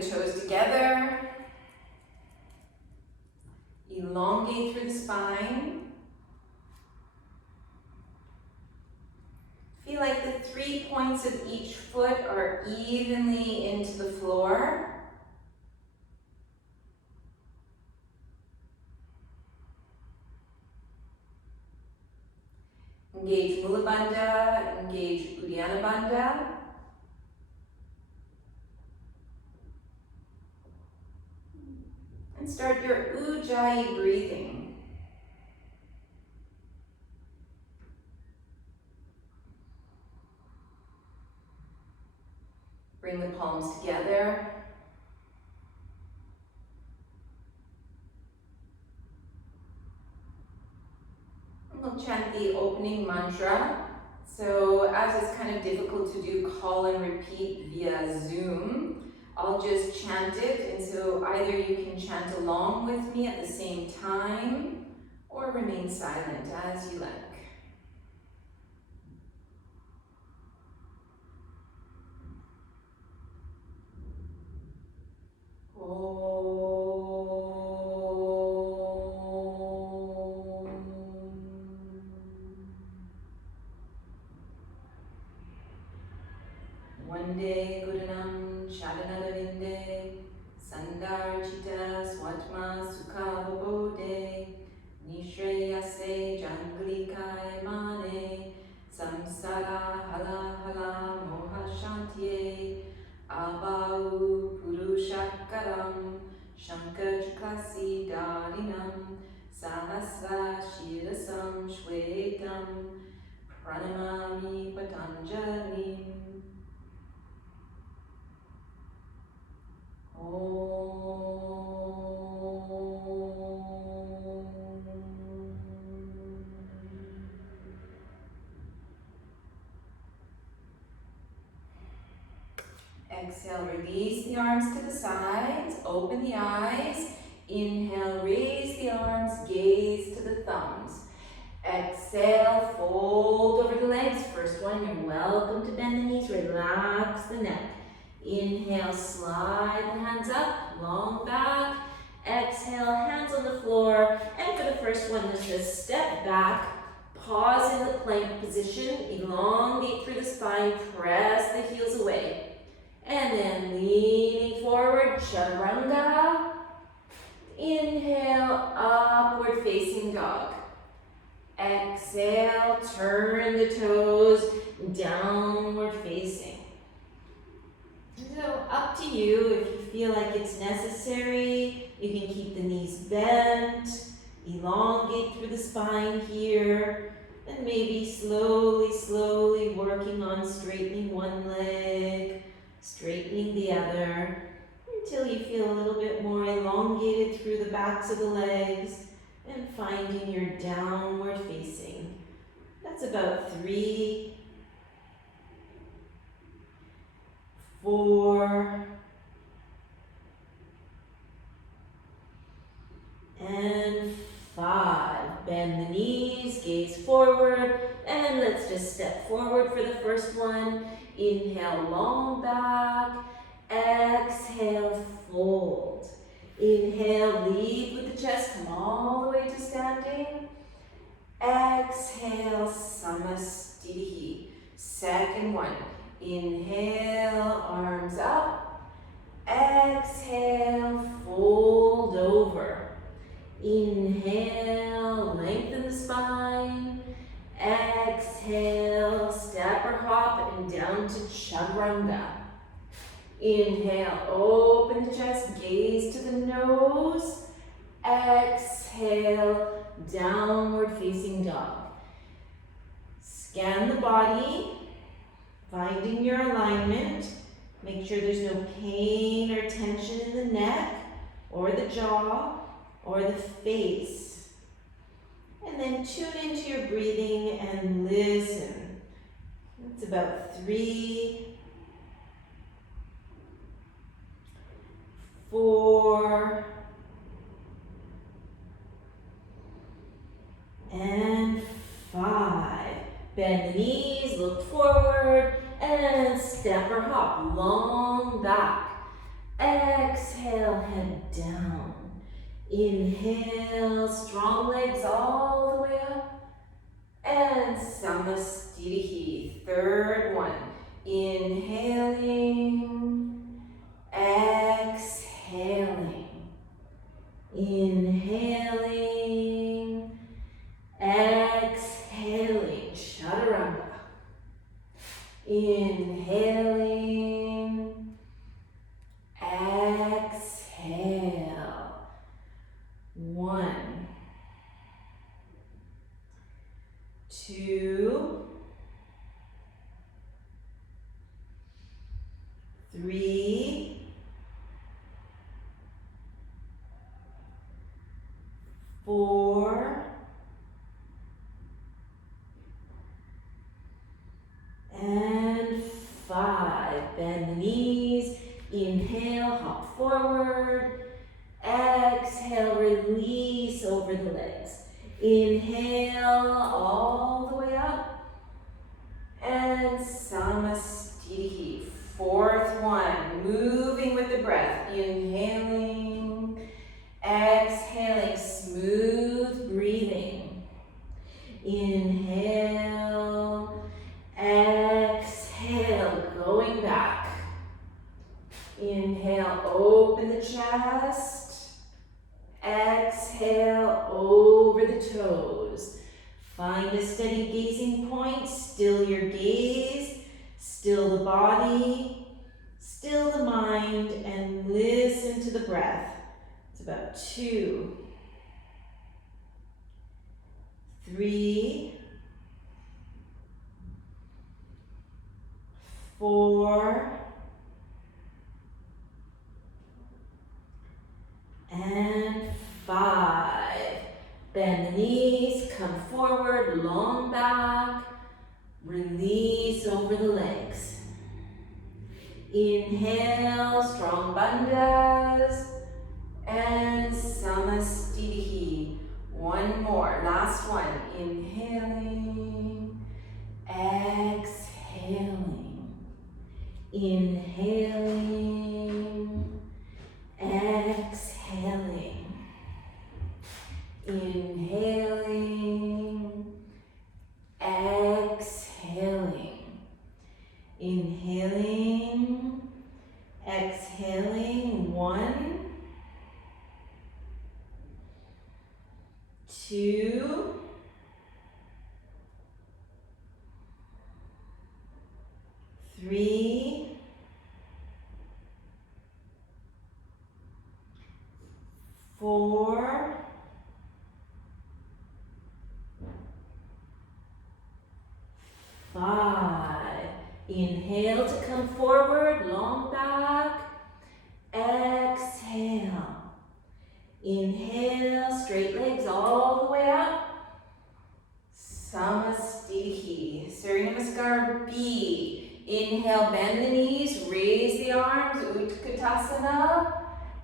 the toes together. Elongate through the spine. Feel like the 3 points of each foot are evenly into the floor. Engage Mula Bandha, engage Uddiyana Bandha. And start your Ujjayi breathing. Bring the palms together. We'll chant the opening mantra. So as it's kind of difficult to do call and repeat via Zoom, I'll just chant it. And so either you can chant along with me at the same time or remain silent as you like. Vande Gurunam Sharanavinde Sandarchita Swatma Sukhavabode Nishreyase Janglikaya Mane Samsara Hala Hala Moha Shantye Abau Purushakaram Shankarchakasi Darinam Sahasra Shirasam Shvetam Pranamami Patanjalim. Exhale, release the arms to the sides, open the eyes. Inhale, raise the arms, gaze to the thumbs. Exhale, fold over the legs. First one, you're welcome to bend the knees, relax the neck. Inhale, slide the hands up, long back. Exhale, hands on the floor. And for the first one, just step back, pause in the plank position, elongate through the spine, press the heels away. And then leaning forward, chaturanga. Inhale, upward facing dog. Exhale, turn the toes, downward facing. So up to you, if you feel like it's necessary, you can keep the knees bent, elongate through the spine here, and maybe slowly working on straightening one leg, straightening the other, until you feel a little bit more elongated through the backs of the legs, and finding your downward facing. That's about 3, 4, and 5. Bend the knees, gaze forward, and let's just step forward for the first one. Inhale, long back. Exhale, fold. Inhale, lead with the chest, come all the way to standing. Exhale, Samasthihi. Second one. Inhale, arms up. Exhale, fold over. Inhale, lengthen the spine. Exhale, step or hop and down to chaturanga. Inhale, open the chest, gaze to the nose. Exhale, downward facing dog. Scan the body, finding your alignment. Make sure there's no pain or tension in the neck or the jaw or the face. And then tune into your breathing and listen. It's about 3, 4, and 5. Bend the knees, look forward, and step or hop, long back. Exhale, head down. Inhale, strong legs all the way up. And Samasthihi, third one. Inhaling, exhaling. Inhaling, exhaling. Chaturanga. Inhaling, exhale. 1, 2, 3, 4, and 5. Bend the knees. Inhale, hop forward. Exhale, release over the legs. Inhale, all the way up. And Samasthihi, fourth one. Moving with the breath. Inhaling, exhaling, smooth breathing. Inhale, exhale, going back. Inhale, open the chest. Exhale, over the toes. Find a steady gazing point. Still your gaze, still the body, still the mind, and listen to the breath. It's about 2, 3, 4, and 5. Bend the knees, come forward, long back, release over the legs. Inhale, strong bandhas, and Samasthihi. One more, last one. Inhaling, exhaling. Inhaling, exhaling. Inhaling, exhaling. Inhaling, exhaling. 1, 2, 3, 4, 5. Inhale to come forward, long back. Exhale. Inhale, straight legs all the way up. Samasthihi. Surya Namaskara B. Inhale, bend the knees, raise the arms, Utkatasana.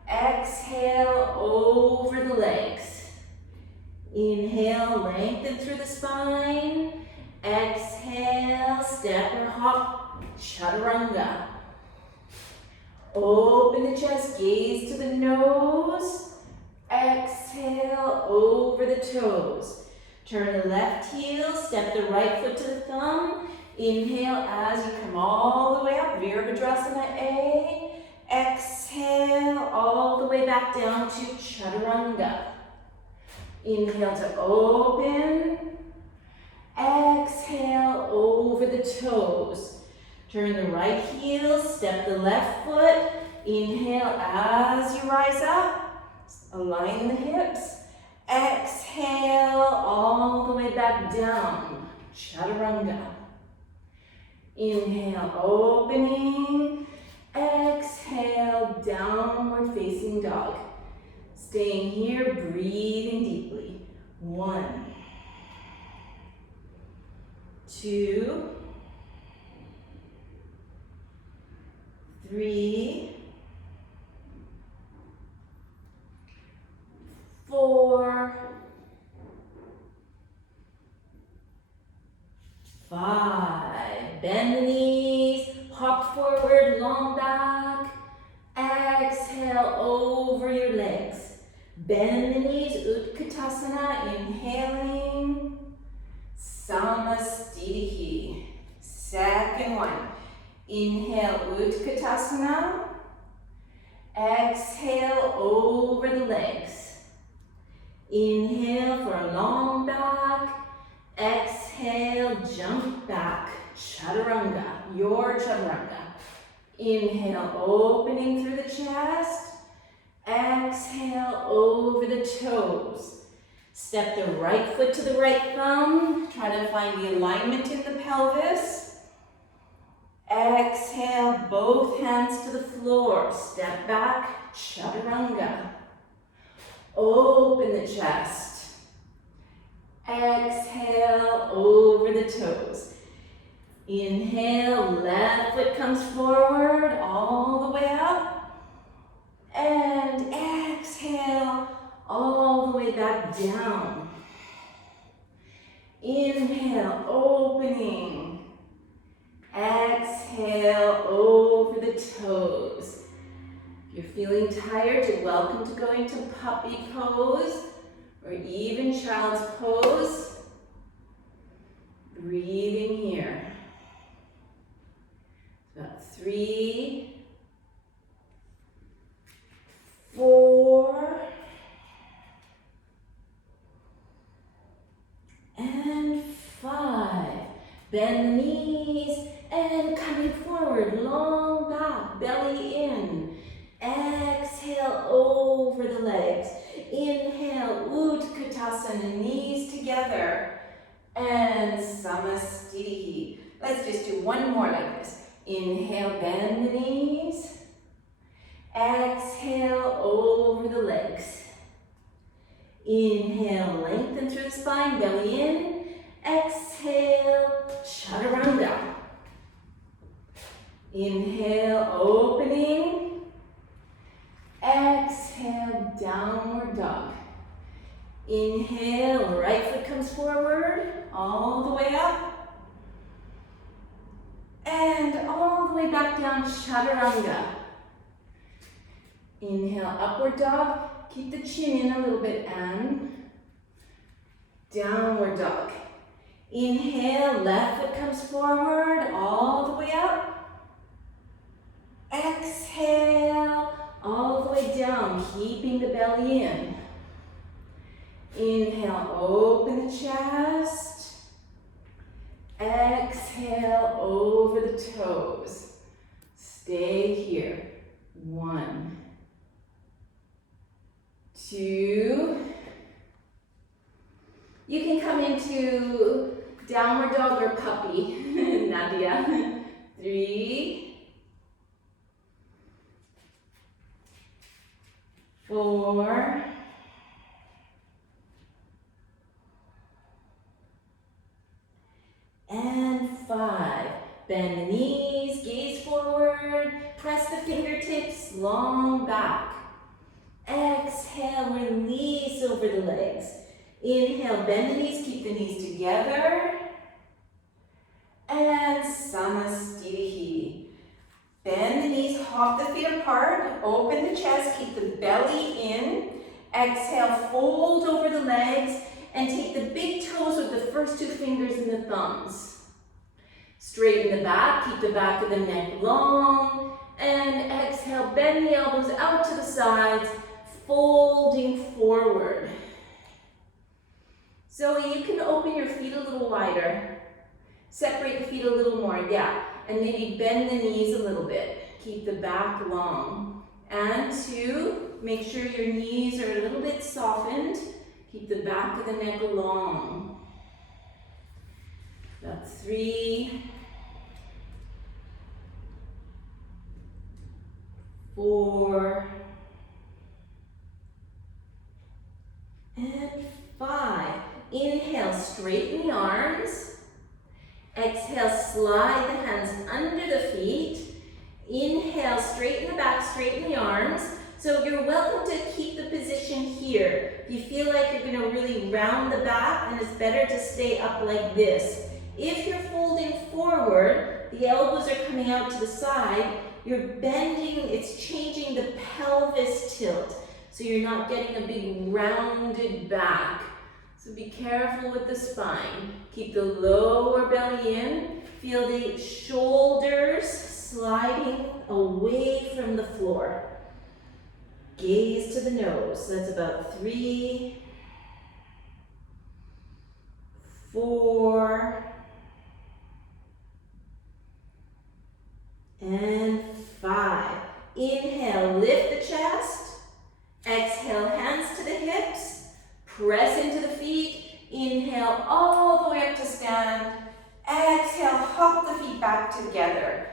Exhale, over the legs. Inhale, lengthen through the spine. Exhale, step or hop, Chaturanga. Open the chest, gaze to the nose. Exhale, over the toes. Turn the left heel, step the right foot to the thumb. Inhale as you come all the way up, Virabhadrasana A. Exhale, all the way back down to Chaturanga. Inhale to open. Exhale, over the toes. Turn the right heel, step the left foot. Inhale as you rise up. Align the hips. Exhale, all the way back down. Chaturanga. Inhale, opening. Exhale, downward facing dog. Staying here, breathing deeply. 1, 2, 3, 4, 5. Bend the knees, hop forward, long back. Exhale. over your legs. Bend the knees, Utkatasana, inhaling. Samasthihi. Second one. Inhale, Utkatasana. Exhale over the legs. Inhale for a long back. Exhale, jump back. Chaturanga, your chaturanga. Inhale, opening through the chest. Exhale over the toes. Step the right foot to the right thumb. Try to find the alignment in the pelvis. Exhale, both hands to the floor. Step back, chaturanga. Open the chest. Exhale over the toes. Inhale, left foot comes forward, all the way up. And exhale, all the way back down. Inhale, opening. Exhale, over the toes. If you're feeling tired, you're welcome to go into puppy pose or even child's pose. Breathing here. About 3, 4, and 5. Bend the knees and coming forward, long back, belly in. Exhale over the legs. Inhale, Utkatasana, knees together. And Samasthihi. Let's just do one more like this. Inhale, bend the knees. Exhale over the legs. Inhale, lengthen through the spine, belly in. Exhale, chaturanga. Inhale, opening. Exhale, downward dog. Inhale, right foot comes forward, all the way up. And all the way back down, chaturanga. Inhale, upward dog. Keep the chin in a little bit and downward dog. Inhale, left foot comes forward, all the way up. Exhale, all the way down, keeping the belly in. Inhale, open the chest. Exhale, over the toes. Stay here. 1, 2. You can come into downward dog or puppy, Nadia. 3, 4, and 5. Bend the knees, gaze forward, press the fingertips, long back. Exhale, release over the legs. Inhale, bend the knees, keep the knees together. And Samasthihi. Bend the knees, hop the feet apart, open the chest, keep the belly in. Exhale, fold over the legs and take the big toes with the first 2 fingers and the thumbs. Straighten the back, keep the back of the neck long. And exhale, bend the elbows out to the sides, folding forward. So you can open your feet a little wider. Separate the feet a little more, yeah. And maybe bend the knees a little bit. Keep the back long. And 2, make sure your knees are a little bit softened. Keep the back of the neck long. About 3, 4, and 5. Inhale, straighten the arms. Exhale, slide the hands under the feet. Inhale, straighten the back, straighten the arms. So you're welcome to keep the position here. If you feel like you're going to really round the back, then it's better to stay up like this. If you're folding forward, the elbows are coming out to the side, you're bending, it's changing the pelvis tilt. so you're not getting a big rounded back. So be careful with the spine. Keep the lower belly in. Feel the shoulders sliding away from the floor. Gaze to the nose. That's about 3, 4, and 5. Inhale, lift the chest. Exhale, hands to the hips. Press into the feet. Inhale all the way up to stand. Exhale, hop the feet back together.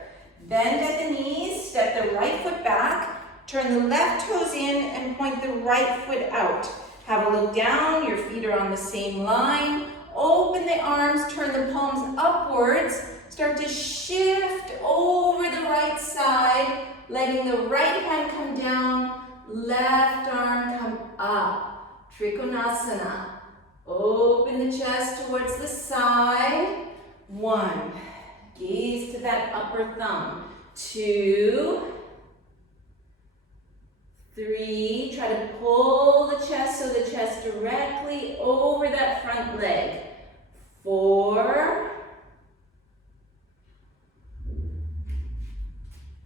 Bend at the knees, step the right foot back. Turn the left toes in and point the right foot out. Have a look down, your feet are on the same line. Open the arms, turn the palms upwards. Start to shift over the right side, letting the right hand come down, left arm come up. Trikonasana. Open the chest towards the side. 1. Gaze to that upper thumb. 2, 3. Try to pull the chest so the chest directly over that front leg. 4.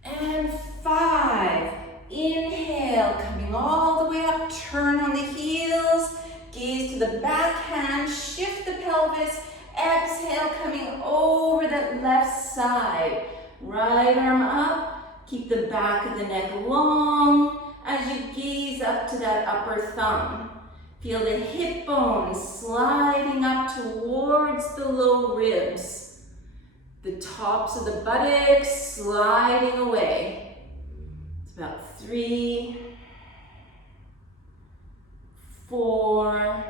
And 5. Inhale, coming all the way up, turn on the heels, gaze to the back hand, shift the pelvis, exhale, coming over that left side. Right arm up, keep the back of the neck long as you gaze up to that upper thumb. Feel the hip bones sliding up towards the low ribs. The tops of the buttocks sliding away. It's about 3, 4,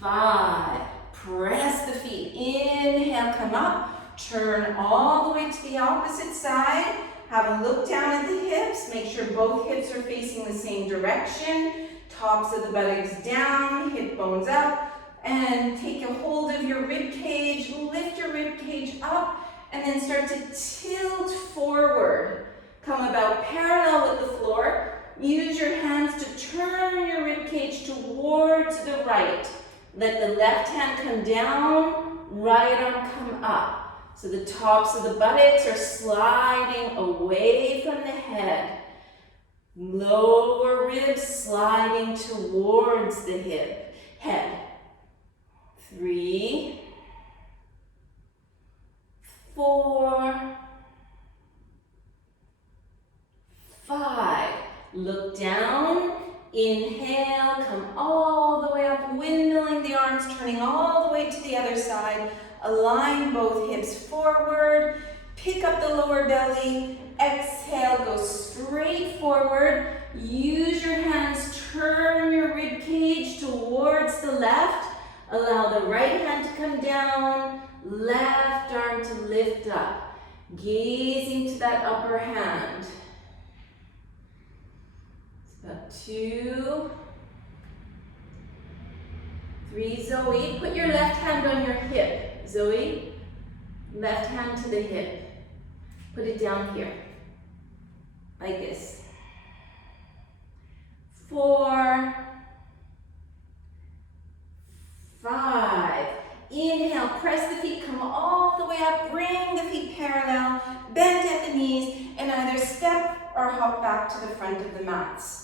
5. Press the feet. Inhale, come up. Turn all the way to the opposite side. Have a look down at the hips. Make sure both hips are facing the same direction. Tops of the buttocks down, hip bones up. And take a hold of your rib cage. Lift your rib cage up. And then start to tilt forward. Come about parallel with the floor. Use your hands to turn your rib cage towards the right. Let the left hand come down, right arm come up. So the tops of the buttocks are sliding away from the head. Lower ribs sliding towards the head. 3, 4, 5. Look down. Inhale, come all the way up, windmilling the arms, turning all the way to the other side. Align both hips forward. Pick up the lower belly. Exhale, go straight forward. Use your hands, turn your rib cage towards the left. Allow the right hand to come down, left arm to lift up. Gazing to that upper hand. About 2, 3, Zoe. Put your left hand on your hip. Zoe, left hand to the hip. Put it down here, like this. 4, 5. Inhale, press the feet, come all the way up, bring the feet parallel, bend at the knees, and either step or hop back to the front of the mats.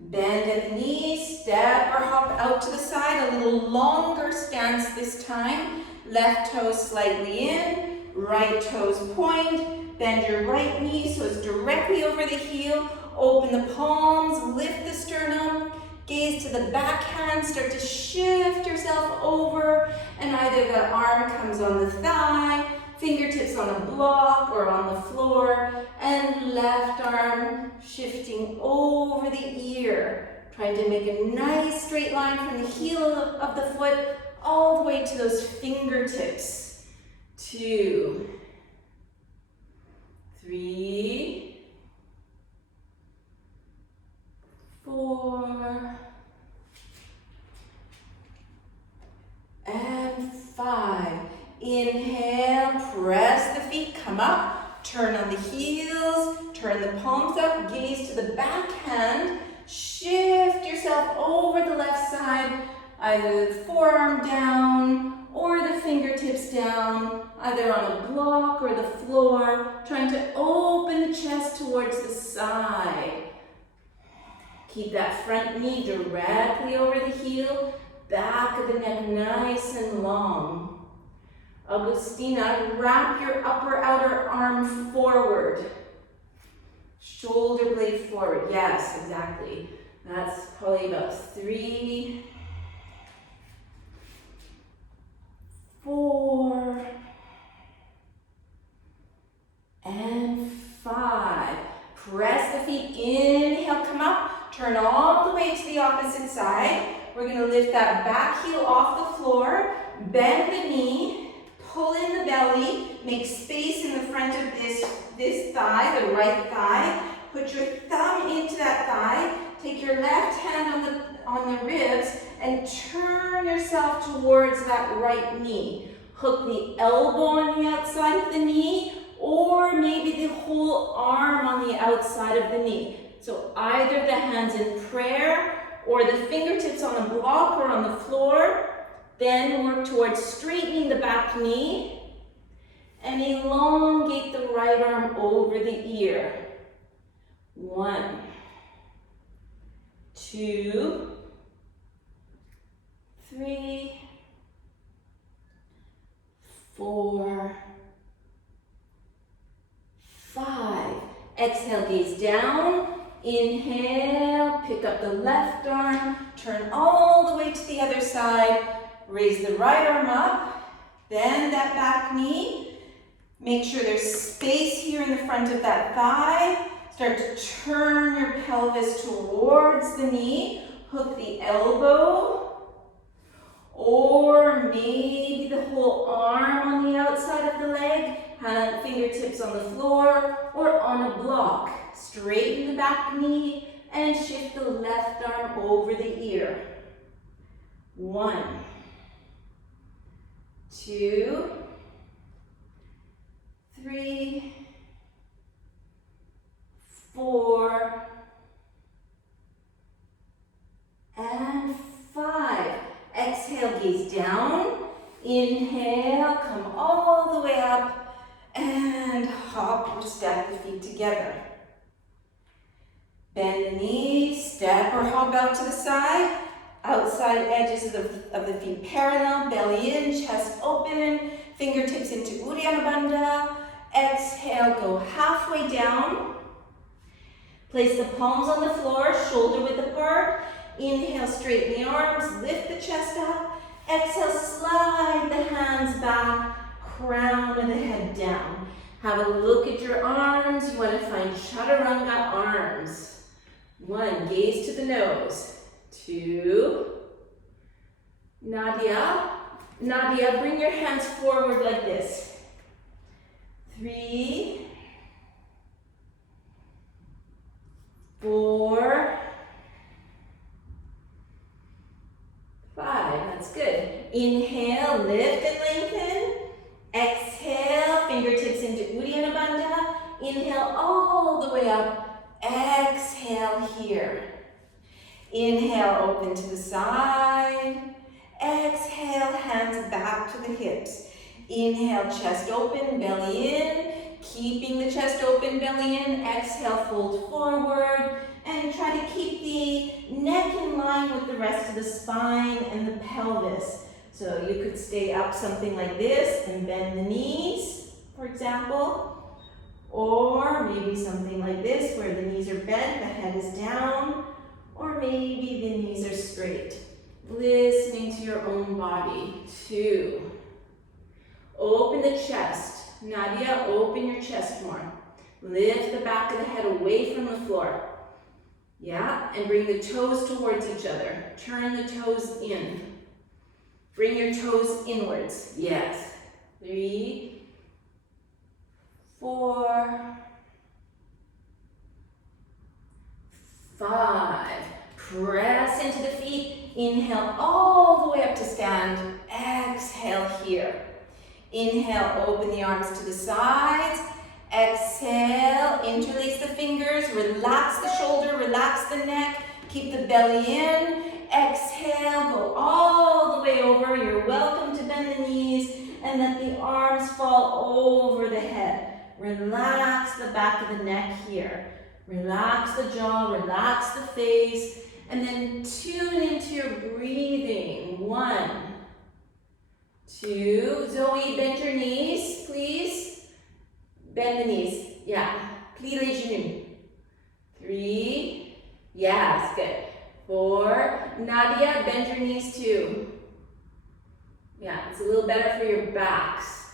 Bend at the knees, step or hop out to the side, a little longer stance this time. Left toes slightly in, right toes point. Bend your right knee so it's directly over the heel. Open the palms, lift the sternum. Gaze to the back hand, start to shift yourself over, and either the arm comes on the thigh, fingertips on a block or on the floor, and left arm shifting over the ear. Trying to make a nice straight line from the heel of the foot all the way to those fingertips. 2, 3, 4, and 5. Inhale, press the feet, come up, turn on the heels, turn the palms up, gaze to the back hand, shift yourself over the left side, either the forearm down or the fingertips down, either on a block or the floor, trying to open the chest towards the side. Keep that front knee directly over the heel, back of the neck nice and long. Augustina, wrap your upper outer arm forward. Shoulder blade forward. Yes, exactly. That's probably about 3, 4, and 5. Press the feet. Inhale, come up. Turn all the way to the opposite side. We're going to lift that back heel off the floor. Bend the knee. Pull in the belly. Make space in the front of this thigh, the right thigh. Put your thumb into that thigh. Take your left hand on the ribs and turn yourself towards that right knee. Hook the elbow on the outside of the knee, or maybe the whole arm on the outside of the knee. So either the hands in prayer or the fingertips on the block or on the floor. Then work towards straightening the back knee and elongate the right arm over the ear. 1, 2, 3, 4, 5. Exhale, gaze down. Inhale, pick up the left arm, turn all the way to the other side. Raise the right arm up, bend that back knee. Make sure there's space here in the front of that thigh. Start to turn your pelvis towards the knee. Hook the elbow, or maybe the whole arm on the outside of the leg. Hand, fingertips on the floor or on a block. Straighten the back knee and shift the left arm over the ear. 1, 2, 3, 4, and 5. Exhale, gaze down. Inhale, come all the way up and hop or step the feet together. Bend the knees, step or hop out to the side. Outside edges of the feet parallel, belly in, chest open, fingertips into Uddiyana Bandha. Exhale, go halfway down. Place the palms on the floor, shoulder width apart. Inhale, straighten the arms, lift the chest up. Exhale, slide the hands back, crown of the head down. Have a look at your arms. You want to find Chaturanga arms. 1, gaze to the nose. 2, Nadia. Nadia, bring your hands forward like this. 3, 4, 5. That's good. Inhale, lift and lengthen. Exhale, fingertips into Uddiyana Bandha. Inhale all the way up. Exhale here. Inhale, open to the side. Exhale, hands back to the hips. Inhale, chest open, belly in. Keeping the chest open, belly in. Exhale, fold forward. And try to keep the neck in line with the rest of the spine and the pelvis. So you could stay up something like this and bend the knees, for example. Or maybe something like this where the knees are bent, the head is down. Or maybe the knees are straight. Listening to your own body. 2. Open the chest. Nadia, open your chest more. Lift the back of the head away from the floor. Yeah, and bring the toes towards each other. Turn the toes in. Bring your toes inwards. Yes. 3, 4, 5. Press into the feet. Inhale all the way up to stand. Exhale here. Inhale, open the arms to the sides. Exhale, interlace the fingers, relax the shoulder, relax the neck, keep the belly in. Exhale, go all the way over. You're welcome to bend the knees and let the arms fall over the head. Relax the back of the neck here. Relax the jaw, relax the face, and then tune into your breathing. 1, 2, Zoe, bend your knees, please. Bend the knees, yeah. Plie les genoux. 3, yes, good. 4, Nadia, bend your knees too. Yeah, it's a little better for your backs.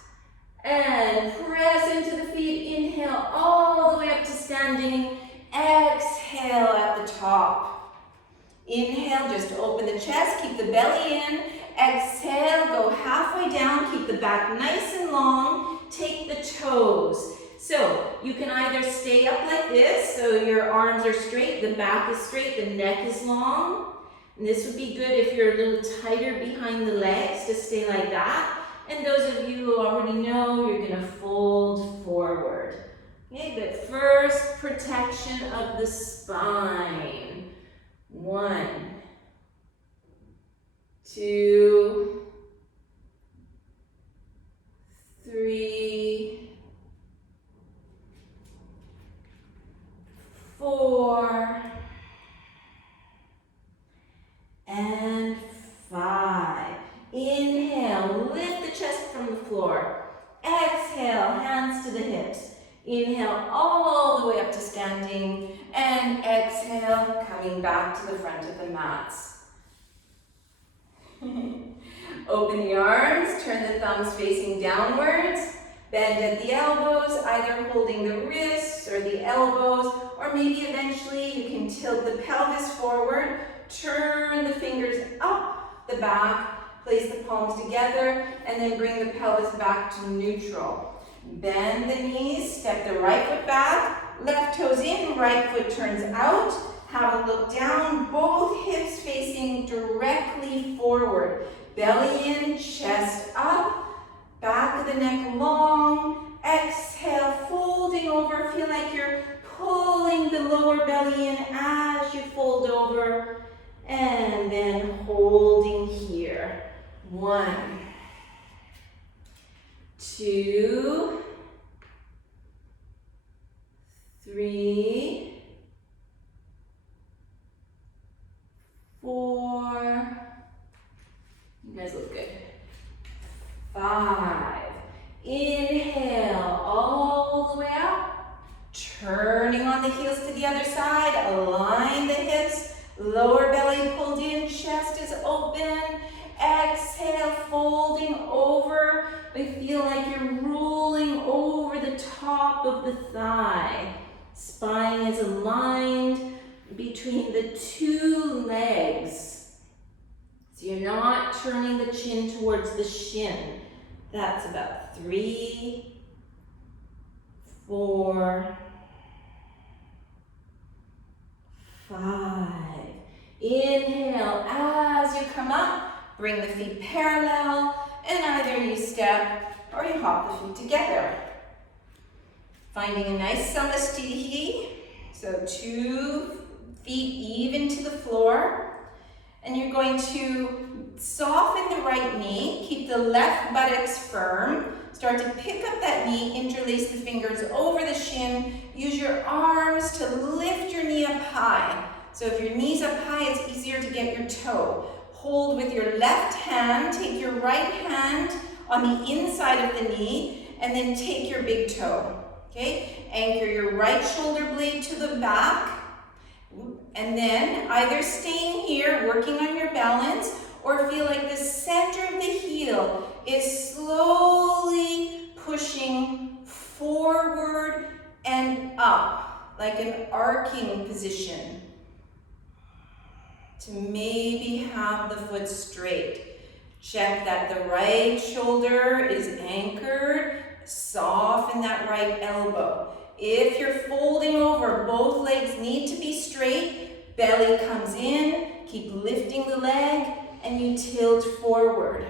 And press into the feet, inhale all the way up to standing. Exhale at the top. Inhale, just open the chest, keep the belly in. Exhale, go halfway down, keep the back nice and long. Take the toes. So you can either stay up like this, so your arms are straight, the back is straight, the neck is long. And this would be good if you're a little tighter behind the legs, to stay like that. And those of you who already know, you're gonna fold forward. Okay, but first, protection of the spine. 1, 2, 3, 4, and 5. Inhale, lift the chest from the floor. Exhale, hands to the hips. Inhale all the way up to standing, and exhale, coming back to the front of the mats. Open the arms, turn the thumbs facing downwards, bend at the elbows, either holding the wrists or the elbows, or maybe eventually you can tilt the pelvis forward, turn the fingers up the back, place the palms together, and then bring the pelvis back to neutral. Bend the knees, step the right foot back, left toes in, right foot turns out. Have a look down, both hips facing directly forward. Belly in, chest up, back of the neck long. Exhale, folding over. Feel like you're pulling the lower belly in as you fold over. And then holding here. 1, 2, 3, 4. You guys look good. 5. Inhale all the way up. Turning on the heels to the other side. Align the hips. Lower belly pulled in. Chest is open. Exhale, folding over. But feel like you're rolling over the top of the thigh. Spine is aligned between the 2 legs. So you're not turning the chin towards the shin. That's about 3, 4, 5. Inhale, as you come up, bring the feet parallel, and either you step or you hop the feet together. Finding a nice Samasthihi, so 2 feet even to the floor. And you're going to soften the right knee, keep the left buttocks firm. Start to pick up that knee, interlace the fingers over the shin. Use your arms to lift your knee up high. So if your knee's up high, it's easier to get your toe. Hold with your left hand, take your right hand on the inside of the knee, and then take your big toe. Okay? Anchor your right shoulder blade to the back. And then either staying here, working on your balance, or feel like the center of the heel is slowly pushing forward and up, like an arcing position. To maybe have the foot straight. Check that the right shoulder is anchored. Soften that right elbow. If you're folding over, both legs need to be straight. Belly comes in. Keep lifting the leg and you tilt forward.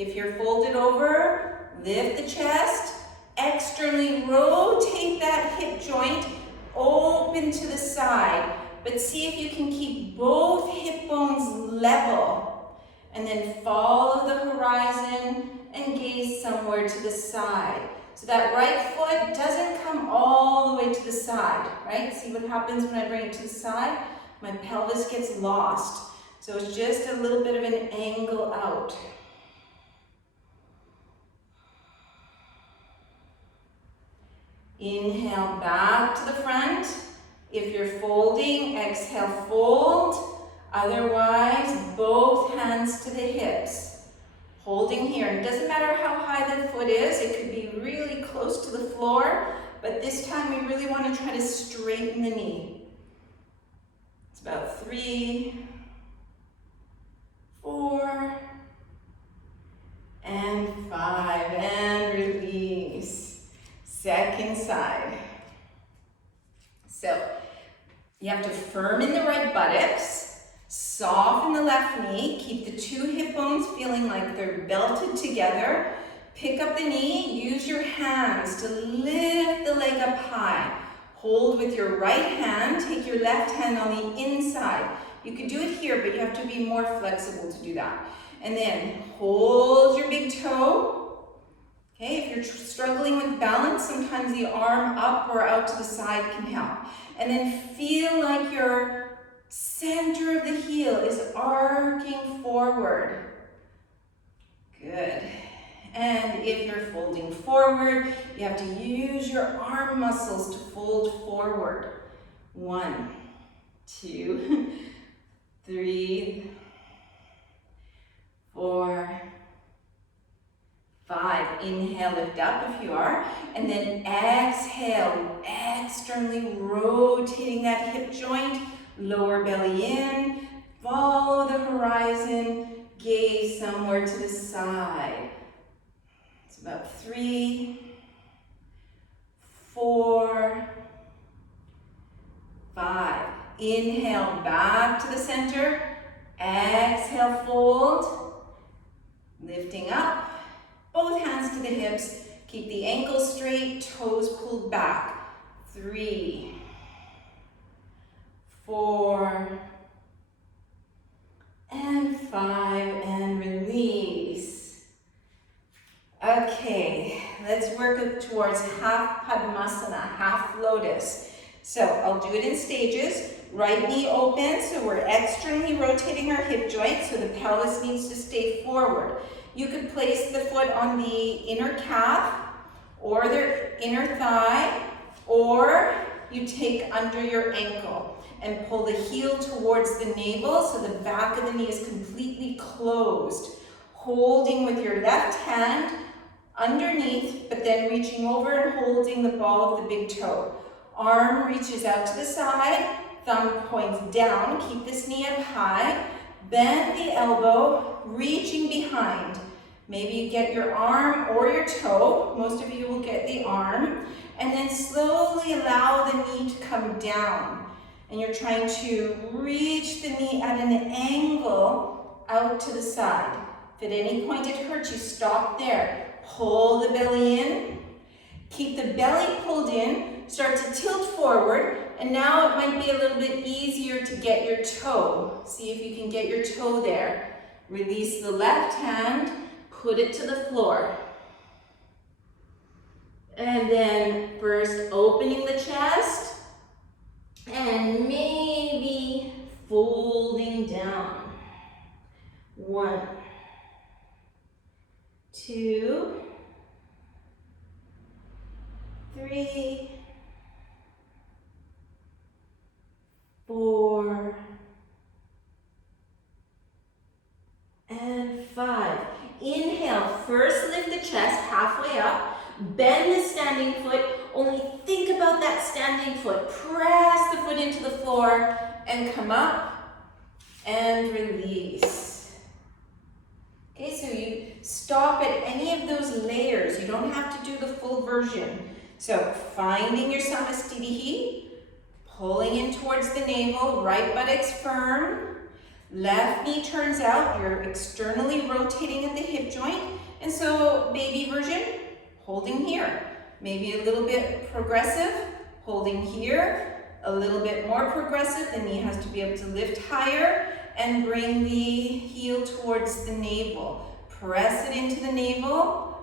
If you're folded over, lift the chest, externally rotate that hip joint, open to the side. But see if you can keep both hip bones level. And then follow the horizon and gaze somewhere to the side. So that right foot doesn't come all the way to the side, right? See what happens when I bring it to the side? My pelvis gets lost. So it's just a little bit of an angle out. Inhale back to the front. If you're folding, exhale, fold. Otherwise, both hands to the hips. Holding here. It doesn't matter how high the foot is. It could be really close to the floor, but this time we really want to try to straighten the knee. It's about 3, 4, and 5, and release. Second side. So, you have to firm in the right buttocks, soften the left knee, keep the two hip bones feeling like they're belted together. Pick up the knee, use your hands to lift the leg up high. Hold with your right hand, take your left hand on the inside. You can do it here, but you have to be more flexible to do that. And then hold your big toe. Okay, if you're struggling with balance, sometimes the arm up or out to the side can help. And then feel like your center of the heel is arcing forward. Good. And if you're folding forward, you have to use your arm muscles to fold forward. 1, 2, 3, 4, 5. Inhale, lift up if you are. And then exhale, externally rotating that hip joint. Lower belly in. Follow the horizon. Gaze somewhere to the side. It's about 3, 4, 5. Inhale, back to the center. Exhale, fold. Lifting up. Both hands to the hips. Keep the ankles straight, toes pulled back. 3, 4, and 5, and release. Okay, let's work up towards half Padmasana, half lotus. So I'll do it in stages. Right knee open, so we're externally rotating our hip joint, so the pelvis needs to stay forward. You could place the foot on the inner calf, or the inner thigh, or you take under your ankle and pull the heel towards the navel so the back of the knee is completely closed. Holding with your left hand underneath, but then reaching over and holding the ball of the big toe. Arm reaches out to the side, thumb points down, keep this knee up high, bend the elbow, reaching behind. Maybe you get your arm or your toe, most of you will get the arm, and then slowly allow the knee to come down. And you're trying to reach the knee at an angle out to the side. If at any point it hurts you, stop there. Pull the belly in, keep the belly pulled in, start to tilt forward, and now it might be a little bit easier to get your toe. See if you can get your toe there. Release the left hand, put it to the floor. And then first opening the chest, and maybe folding down. 1, 2, 3, 4, and 5. Inhale, first lift the chest halfway up, bend the standing foot, only think about that standing foot. Press the foot into the floor and come up and release. Okay, so you stop at any of those layers. You don't have to do the full version. So finding your Samasthihi, pulling in towards the navel, right buttocks firm, Left knee turns out, you're externally rotating at the hip joint. And so baby version, holding here. Maybe a little bit progressive, holding here. A little bit more progressive, the knee has to be able to lift higher and bring the heel towards the navel. Press it into the navel.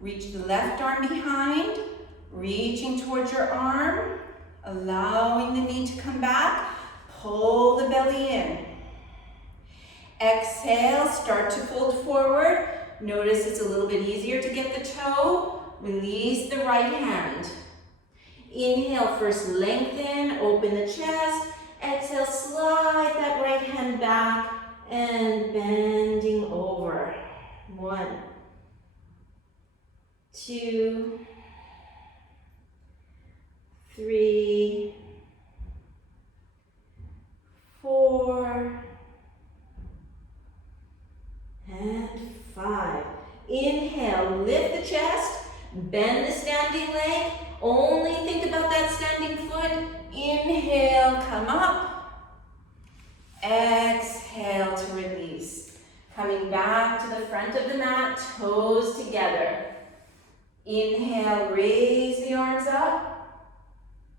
Reach the left arm behind, reaching towards your arm, allowing the knee to come back. Pull the belly in. Exhale, start to fold forward. Notice it's a little bit easier to get the toe. Release the right hand. Inhale, first lengthen, open the chest. Exhale, slide that right hand back and bending over. 1, 2, 3, 4, and 5. Inhale, lift the chest, bend the standing leg. Only think about that standing foot. Inhale, come up. Exhale to release. Coming back to the front of the mat, toes together. Inhale, raise the arms up.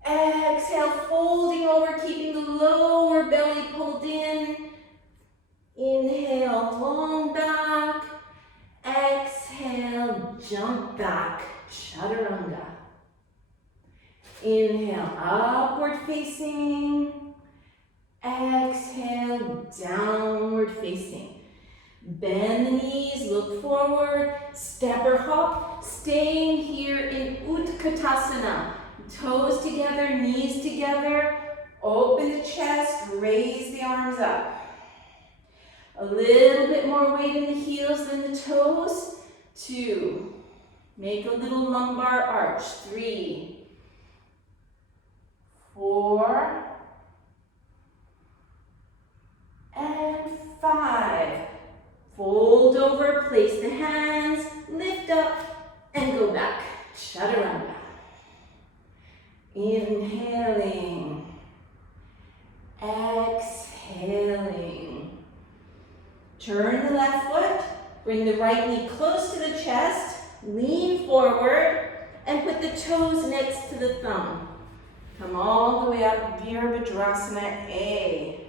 Exhale, folding over, keeping the lower belly pulled in. Inhale, long back. Exhale, jump back, chaturanga. Inhale, upward facing. Exhale, downward facing. Bend the knees, look forward, step or hop, staying here in Utkatasana. Toes together, knees together, open the chest, raise the arms up. A little bit more weight in the heels than the toes. 2, make a little lumbar arch. 3, 4, and 5. Fold over, place the hands, lift up, and go back. Chaturanga. Inhaling. Exhaling. Turn the left foot, bring the right knee close to the chest, lean forward, and put the toes next to the thumb. Come all the way up, Virabhadrasana A.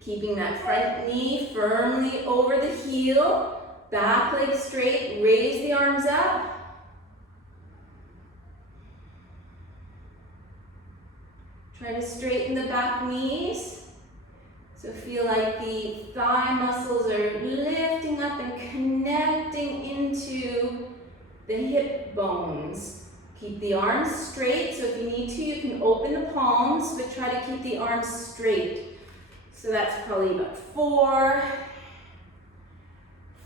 Keeping that front knee firmly over the heel, back leg straight, raise the arms up. Try to straighten the back knees. So feel like the thigh muscles are lifting up and connecting into the hip bones. Keep the arms straight, so if you need to, you can open the palms, but try to keep the arms straight. So that's probably about 4,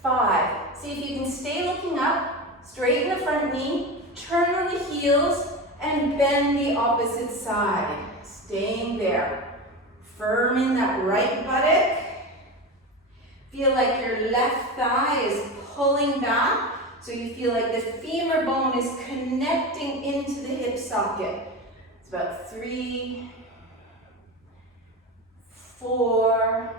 5. See if you can stay looking up, straighten the front knee, turn on the heels, and bend the opposite side. Staying there. Firm in that right buttock. Feel like your left thigh is pulling back, so you feel like the femur bone is connecting into the hip socket. It's about 3, 4,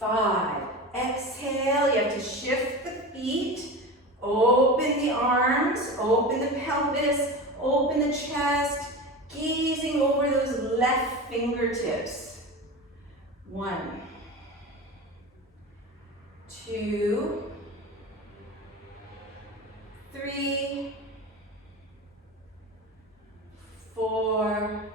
5. Exhale, you have to shift the feet, open the arms, open the pelvis, open the chest, gazing over those left fingertips. 1, 2, 3, 4,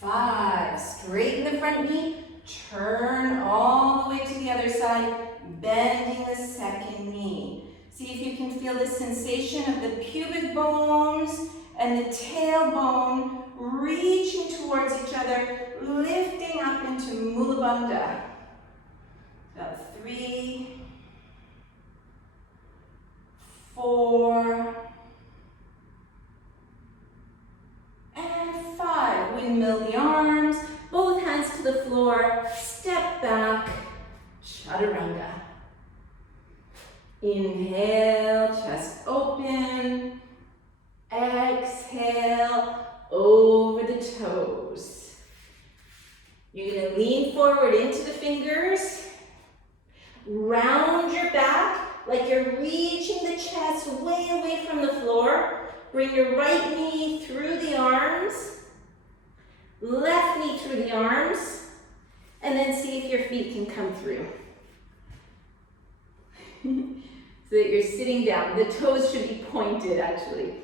5. Straighten the front knee, turn all the way to the other side, bending the second knee. See if you can feel the sensation of the pubic bones and the tailbone reaching towards each other, lifting up into Mula Bandha. About 3, 4, and 5. Windmill the arms, both hands to the floor, step back, chaturanga. Inhale, chest open. Exhale, over the toes. You're going to lean forward into the fingers. Round your back like you're reaching the chest way away from the floor. Bring your right knee through the arms. Left knee through the arms. And then see if your feet can come through. So that you're sitting down. The toes should be pointed actually.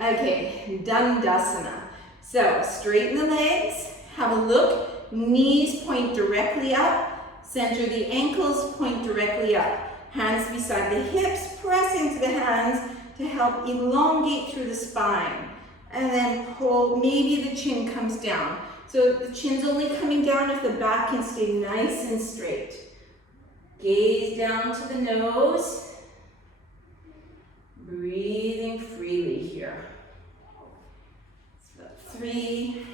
Okay, Dandasana. So straighten the legs, have a look, knees point directly up, center the ankles, point directly up. Hands beside the hips, press into the hands to help elongate through the spine. And then pull, maybe the chin comes down. So the chin's only coming down if the back can stay nice and straight. Gaze down to the nose. Breathing freely here. So 3,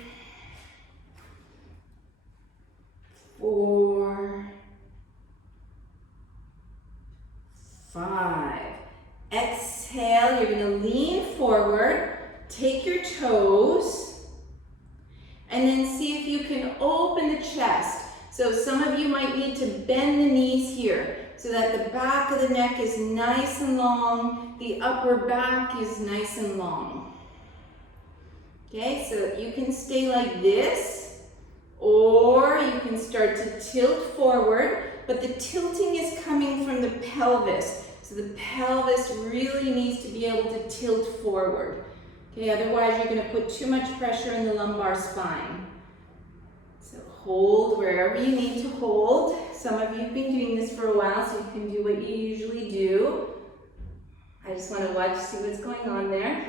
4, 5. Exhale, you're going to lean forward, take your toes, and then see if you can open the chest. So some of you might need to bend the knees here so that the back of the neck is nice and long, the upper back is nice and long. Okay, so you can stay like this, or you can start to tilt forward, but the tilting is coming from the pelvis. So the pelvis really needs to be able to tilt forward. Okay, otherwise you're going to put too much pressure in the lumbar spine. So hold wherever you need to hold. Some of you have been doing this for a while, so you can do what you usually do. I just want to watch, see what's going on there.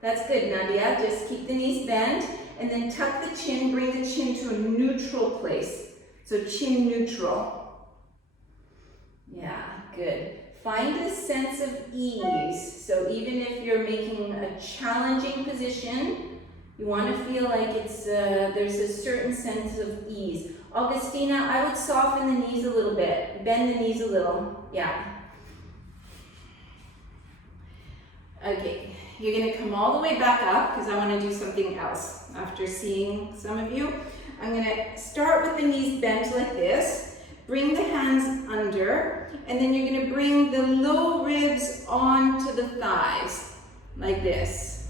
That's good, Nadia. Just keep the knees bent, and then tuck the chin, bring the chin to a neutral place. So chin neutral. Yeah, good. Find a sense of ease. So even if you're making a challenging position, you want to feel like it's there's a certain sense of ease. Augustina, I would soften the knees a little bit. Bend the knees a little. Yeah. Okay, you're going to come all the way back up because I want to do something else. After seeing some of you, I'm going to start with the knees bent like this. Bring the hands under, and then you're going to bring the low ribs onto the thighs, like this.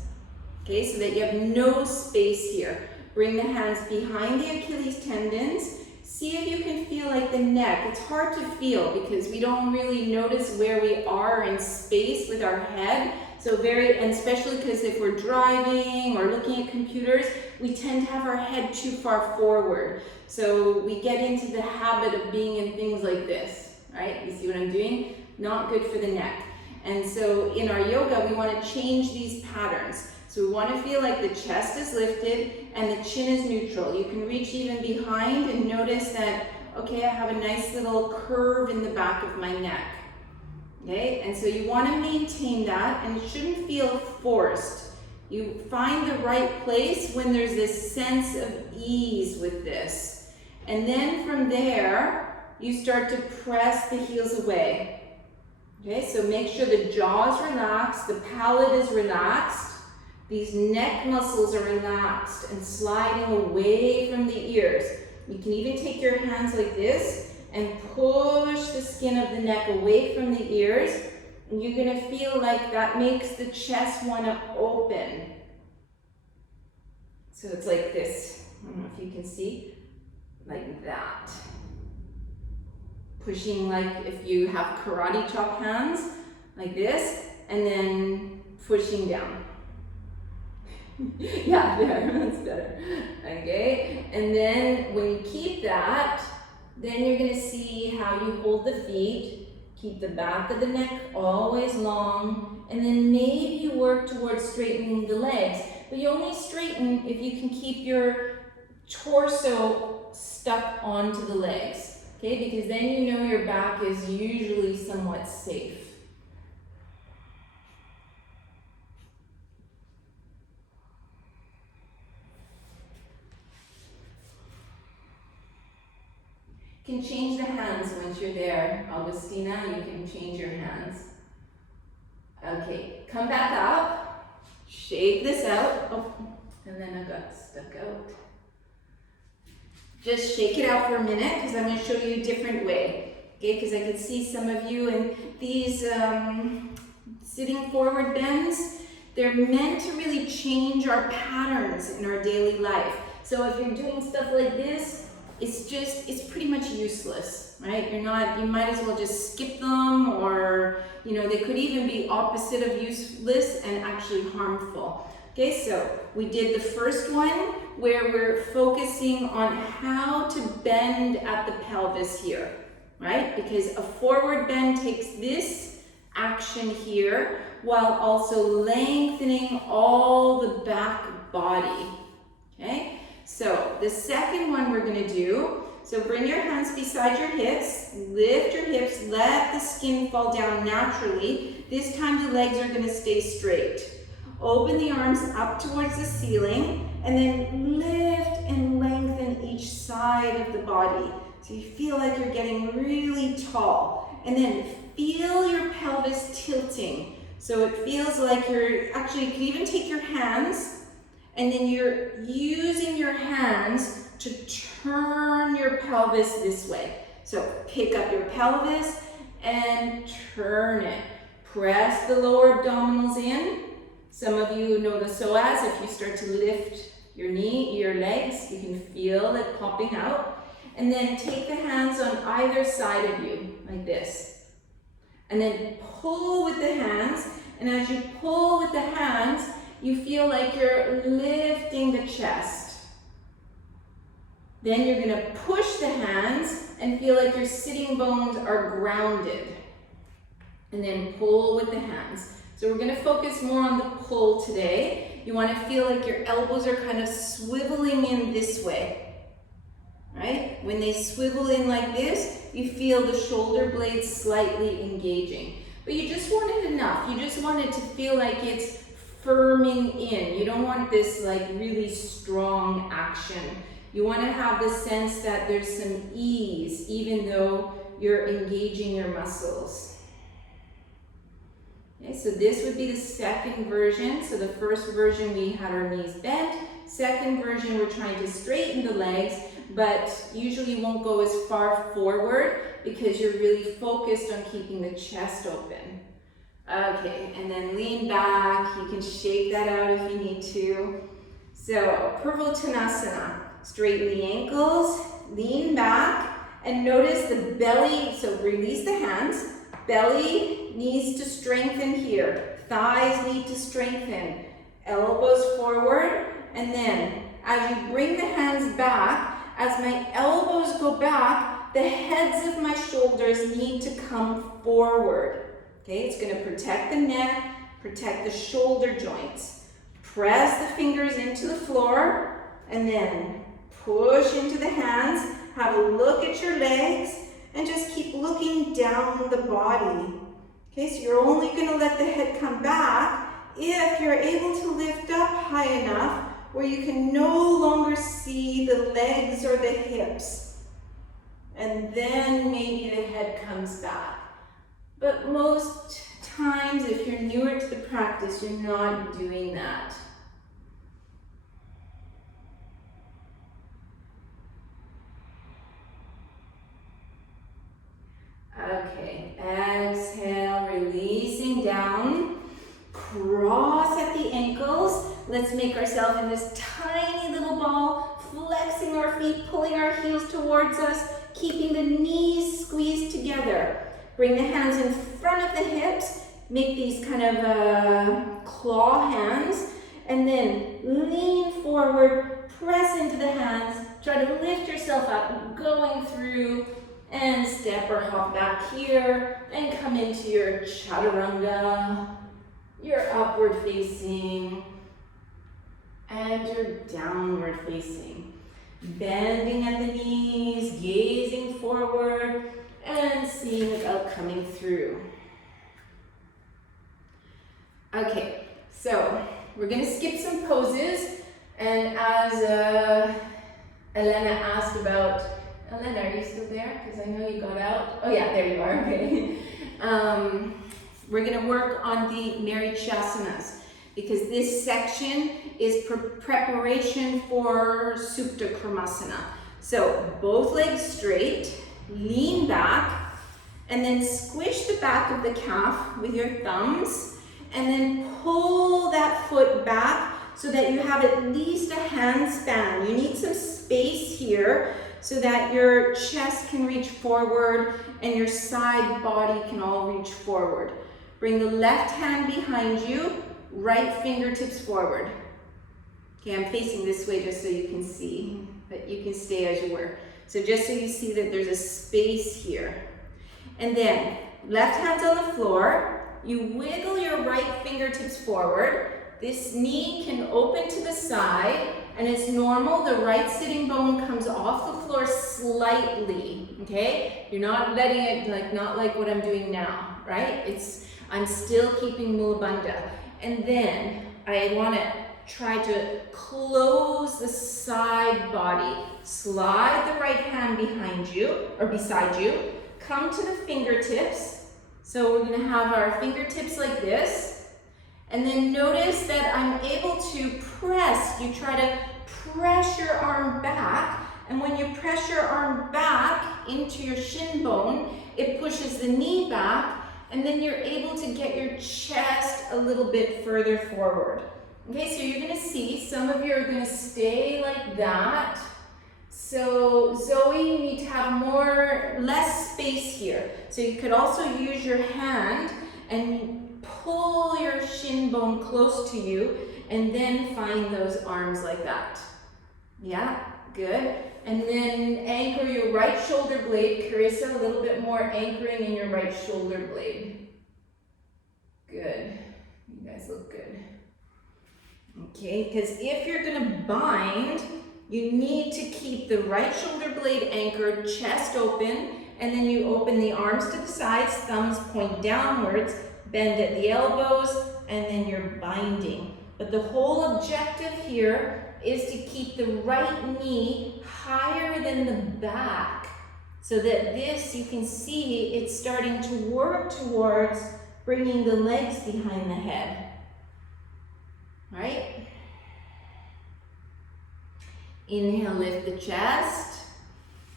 Okay, so that you have no space here. Bring the hands behind the Achilles tendons. See if you can feel like the neck. It's hard to feel because we don't really notice where we are in space with our head. So and especially because if we're driving or looking at computers, we tend to have our head too far forward. So we get into the habit of being in things like this, right? You see what I'm doing? Not good for the neck. And so in our yoga, we want to change these patterns. So we want to feel like the chest is lifted and the chin is neutral. You can reach even behind and notice that, okay, I have a nice little curve in the back of my neck. Okay, and so you want to maintain that, and it shouldn't feel forced. You find the right place when there's this sense of ease with this. And then from there, you start to press the heels away. Okay, so make sure the jaw is relaxed, the palate is relaxed, these neck muscles are relaxed and sliding away from the ears. You can even take your hands like this and push the skin of the neck away from the ears, and you're going to feel like that makes the chest want to open. So it's like this. I don't know if you can see, like that. Pushing like if you have karate chop hands, like this, and then pushing down. Yeah, there, that's better. Okay, and then when you keep that, then you're going to see how you hold the feet, keep the back of the neck always long, and then maybe you work towards straightening the legs. But you only straighten if you can keep your torso stuck onto the legs, okay? Because then you know your back is usually somewhat safe. You can change the hands once you're there. Augustina, you can change your hands. Okay, come back up. Shake this out. Oh, And then I got stuck out. Just shake it out for a minute because I'm going to show you a different way. Okay, because I can see some of you in these sitting forward bends. They're meant to really change our patterns in our daily life. So if you're doing stuff like this, it's pretty much useless, right? You might as well just skip them, or, you know, they could even be opposite of useless and actually harmful. Okay, so we did the first one where we're focusing on how to bend at the pelvis here, right? Because a forward bend takes this action here while also lengthening all the back body, okay? So the second one we're gonna do, so bring your hands beside your hips, lift your hips, let the skin fall down naturally. This time the legs are gonna stay straight. Open the arms up towards the ceiling, and then lift and lengthen each side of the body. So you feel like you're getting really tall. And then feel your pelvis tilting. So it feels like you can even take your hands, and then you're using your hands to turn your pelvis this way. So pick up your pelvis and turn it. Press the lower abdominals in. Some of you know the psoas. If you start to lift your legs, you can feel it popping out. And then take the hands on either side of you, like this. And then pull with the hands. And as you pull with the hands, you feel like you're lifting the chest. Then you're gonna push the hands and feel like your sitting bones are grounded. And then pull with the hands. So we're gonna focus more on the pull today. You wanna feel like your elbows are kind of swiveling in this way, right? When they swivel in like this, you feel the shoulder blades slightly engaging. But you just wanted enough. You just want it to feel like it's firming in. You don't want this like really strong action. You wanna have the sense that there's some ease, even though you're engaging your muscles. Okay, so this would be the second version. So the first version, we had our knees bent. Second version, we're trying to straighten the legs, but usually you won't go as far forward because you're really focused on keeping the chest open. Okay, and then lean back. You can shake that out if you need to. So Purvottanasana, straighten the ankles, lean back, and notice the belly. So release the hands. Belly needs to strengthen here. Thighs need to strengthen. Elbows forward, and then as you bring the hands back, as my elbows go back, the heads of my shoulders need to come forward. Okay, it's going to protect the neck, protect the shoulder joints. Press the fingers into the floor, and then push into the hands. Have a look at your legs, and just keep looking down the body. Okay, so you're only going to let the head come back if you're able to lift up high enough where you can no longer see the legs or the hips. And then maybe the head comes back. But most times, if you're newer to the practice, you're not doing that. Okay, exhale, releasing down. Cross at the ankles. Let's make ourselves in this tiny little ball, flexing our feet, pulling our heels towards us, keeping the knees squeezed together. Bring the hands in front of the hips. Make these kind of claw hands. And then lean forward, press into the hands. Try to lift yourself up, going through, and step or hop back here, and come into your chaturanga, your upward facing, and your downward facing. Bending at the knees, gazing forward, and seeing it out coming through. Okay, so we're going to skip some poses, and as Elena asked about, Elena, are you still there? Because I know you got out. Oh yeah, there you are, okay. We're going to work on the Marichyasana. because this section is preparation for Supta Kurmasana. So both legs straight, lean back, and then squish the back of the calf with your thumbs, and then pull that foot back so that you have at least a hand span. You need some space here so that your chest can reach forward and your side body can all reach forward. Bring the left hand behind you, right fingertips forward. Okay, I'm facing this way just so you can see, but you can stay as you were. So just so you see that there's a space here. And then left hand's on the floor, you wiggle your right fingertips forward. This knee can open to the side, and it's normal, the right sitting bone comes off the floor slightly, okay? You're not letting it, not like what I'm doing now, right? I'm still keeping Mula Bandha. And then I wanna try to close the side body. Slide the right hand behind you, or beside you. Come to the fingertips. So we're gonna have our fingertips like this. And then notice that I'm able to press. You try to press your arm back. And when you press your arm back into your shin bone, it pushes the knee back. And then you're able to get your chest a little bit further forward. Okay, so you're gonna see some of you are gonna stay like that. So Zoe, you need to have less space here. So you could also use your hand and pull your shin bone close to you and then find those arms like that. Yeah, good. And then anchor your right shoulder blade. Carissa, a little bit more anchoring in your right shoulder blade. Good. You guys look good. Okay, because if you're gonna bind, you need to keep the right shoulder blade anchored, chest open, and then you open the arms to the sides, thumbs point downwards, bend at the elbows, and then you're binding. But the whole objective here is to keep the right knee higher than the back, so that this, you can see, it's starting to work towards bringing the legs behind the head. Right? Inhale, lift the chest,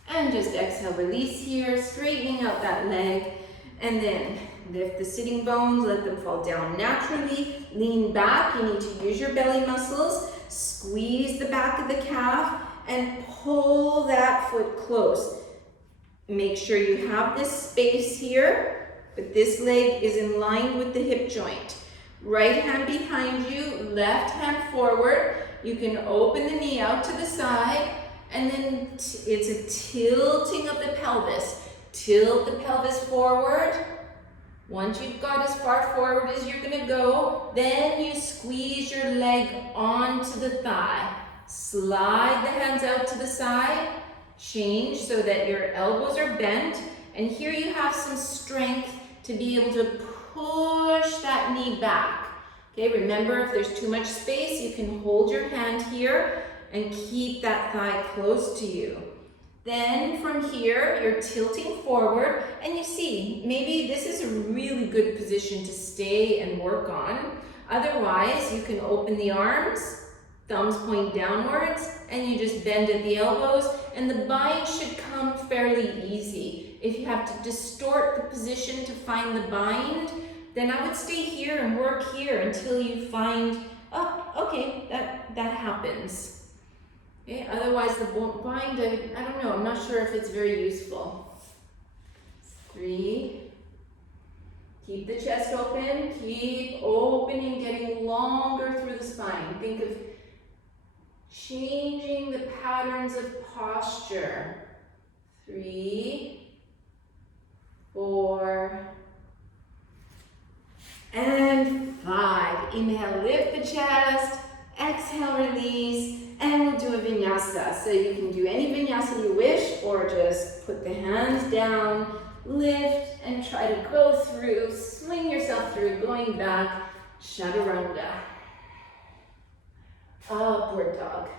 and just exhale, release here, straightening out that leg, and then lift the sitting bones, let them fall down naturally, lean back, you need to use your belly muscles, squeeze the back of the calf, and pull that foot close. Make sure you have this space here, but this leg is in line with the hip joint. Right hand behind you, left hand forward. You can open the knee out to the side, and then it's a tilting of the pelvis. Tilt the pelvis forward. Once you've got as far forward as you're gonna go, then you squeeze your leg onto the thigh. Slide the hands out to the side. Change so that your elbows are bent. And here you have some strength to be able to push that knee back. Okay, remember, if there's too much space, you can hold your hand here and keep that thigh close to you. Then from here, you're tilting forward, and you see, maybe this is a really good position to stay and work on. Otherwise, you can open the arms, thumbs point downwards, and you just bend at the elbows, and the bind should come fairly easy. If you have to distort the position to find the bind, then I would stay here and work here until you find, oh, okay, that happens. Okay, otherwise the bind, I don't know, I'm not sure if it's very useful. 3. Keep the chest open, keep opening, getting longer through the spine. Think of changing the patterns of posture. 3, 4, and 5. Inhale, lift the chest, exhale, release, and we'll do a vinyasa. So you can do any vinyasa you wish, or just put the hands down, lift, and try to go through, swing yourself through, going back, chaturanga. Upward dog.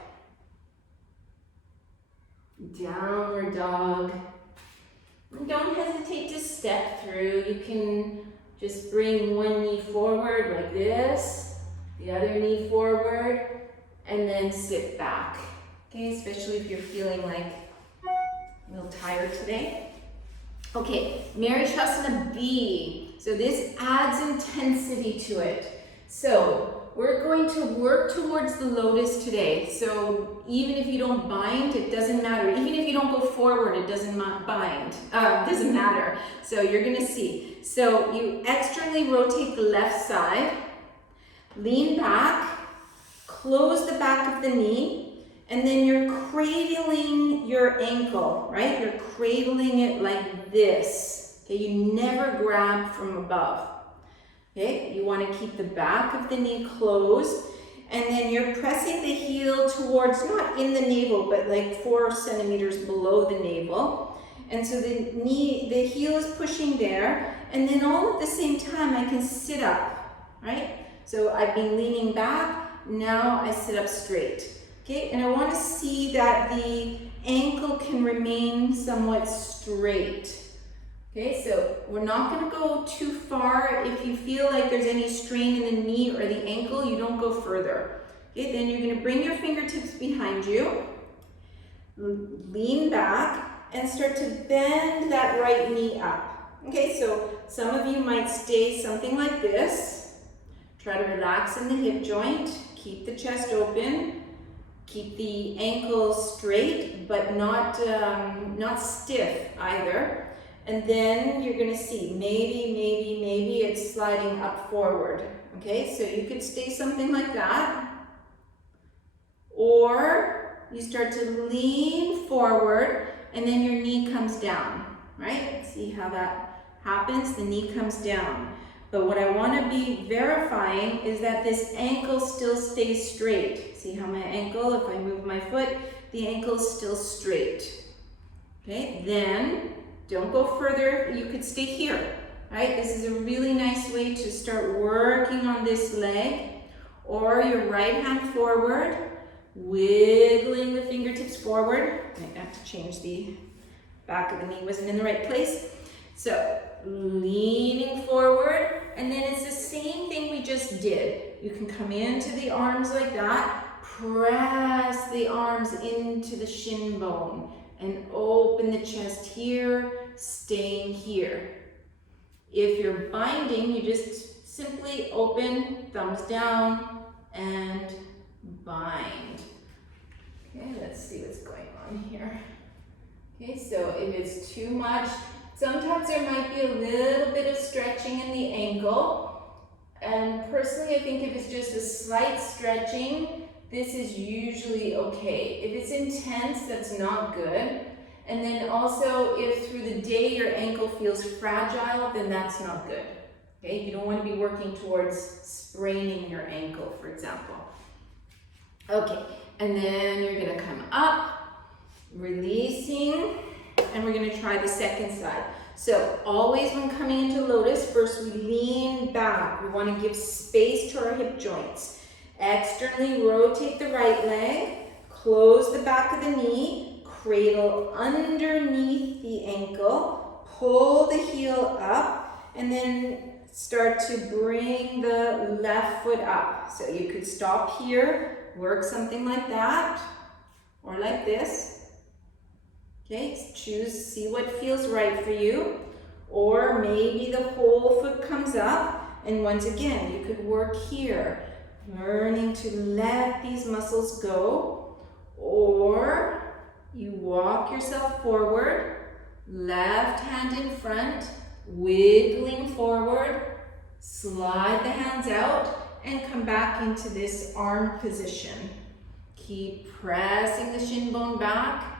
Downward dog. And don't hesitate to step through. You can just bring one knee forward like this, the other knee forward, and then sit back. Okay, especially if you're feeling like a little tired today. Okay, Marichyasana B. So this adds intensity to it. So we're going to work towards the lotus today. So even if you don't bind, it doesn't matter. Even if you don't go forward, it doesn't doesn't matter. So you're gonna see. So you externally rotate the left side, lean back, close the back of the knee, and then you're cradling your ankle, right? You're cradling it like this. Okay, you never grab from above. Okay, you want to keep the back of the knee closed, and then you're pressing the heel towards, not in the navel, but like 4 centimeters below the navel. And so the heel is pushing there, and then all at the same time I can sit up, right? So I've been leaning back, now I sit up straight. Okay, and I want to see that the ankle can remain somewhat straight. Okay, so we're not going to go too far. If you feel like there's any strain in the knee or the ankle, you don't go further. Okay, then you're going to bring your fingertips behind you, lean back, and start to bend that right knee up. Okay, so some of you might stay something like this. Try to relax in the hip joint, keep the chest open, keep the ankle straight, but not stiff either. And then you're gonna see, maybe it's sliding up forward. Okay, so you could stay something like that. Or you start to lean forward and then your knee comes down, right? See how that happens? The knee comes down. But what I wanna be verifying is that this ankle still stays straight. See how my ankle, if I move my foot, the ankle's still straight. Okay, then don't go further, you could stay here, right? This is a really nice way to start working on this leg. Or your right hand forward, wiggling the fingertips forward. I have to change the back of the knee, wasn't in the right place. So, leaning forward, and then it's the same thing we just did. You can come into the arms like that, press the arms into the shin bone, and open the chest here, staying here. If you're binding, you just simply open, thumbs down, and bind. Okay, let's see what's going on here. Okay, so if it's too much, sometimes there might be a little bit of stretching in the ankle. And personally, I think if it's just a slight stretching, this is usually okay. If it's intense, that's not good. And then also, if through the day your ankle feels fragile, then that's not good. Okay, you don't want to be working towards spraining your ankle, for example. Okay, and then you're going to come up, releasing, and we're going to try the second side. So always when coming into lotus, first we lean back. We want to give space to our hip joints. Externally rotate the right leg, close the back of the knee, cradle underneath the ankle, pull the heel up, and then start to bring the left foot up. So you could stop here, work something like that, or like this. Okay, choose, see what feels right for you. Or maybe the whole foot comes up, and once again, you could work here, learning to let these muscles go. Or you walk yourself forward, left hand in front, wiggling forward, slide the hands out, and come back into this arm position. Keep pressing the shin bone back.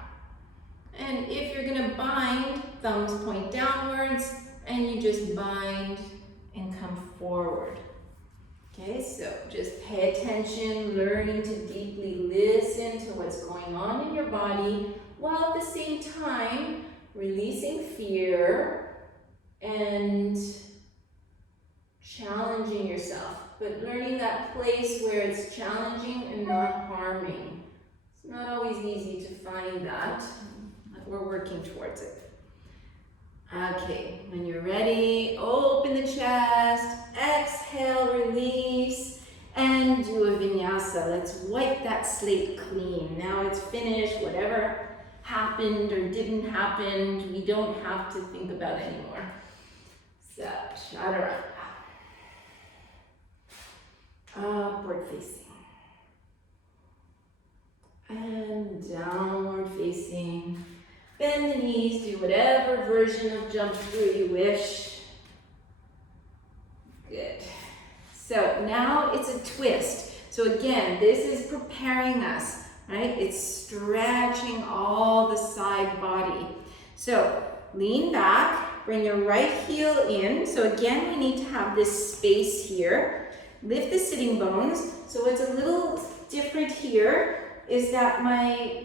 And if you're gonna bind, thumbs point downwards, and you just bind and come forward. Okay, so just pay attention, learning to deeply listen to what's going on in your body, while at the same time releasing fear and challenging yourself, but learning that place where it's challenging and not harming. It's not always easy to find that. We're working towards it. Okay, when you're ready, open the chest, exhale, release, and do a vinyasa. Let's wipe that slate clean. Now it's finished. Whatever happened or didn't happen, we don't have to think about anymore. So, chaturanga. Upward facing. And downward facing. Bend the knees, do whatever version of jump through you wish. Good. So now it's a twist. So again, this is preparing us, right? It's stretching all the side body. So lean back, bring your right heel in. So again, we need to have this space here. Lift the sitting bones. So what's a little different here is that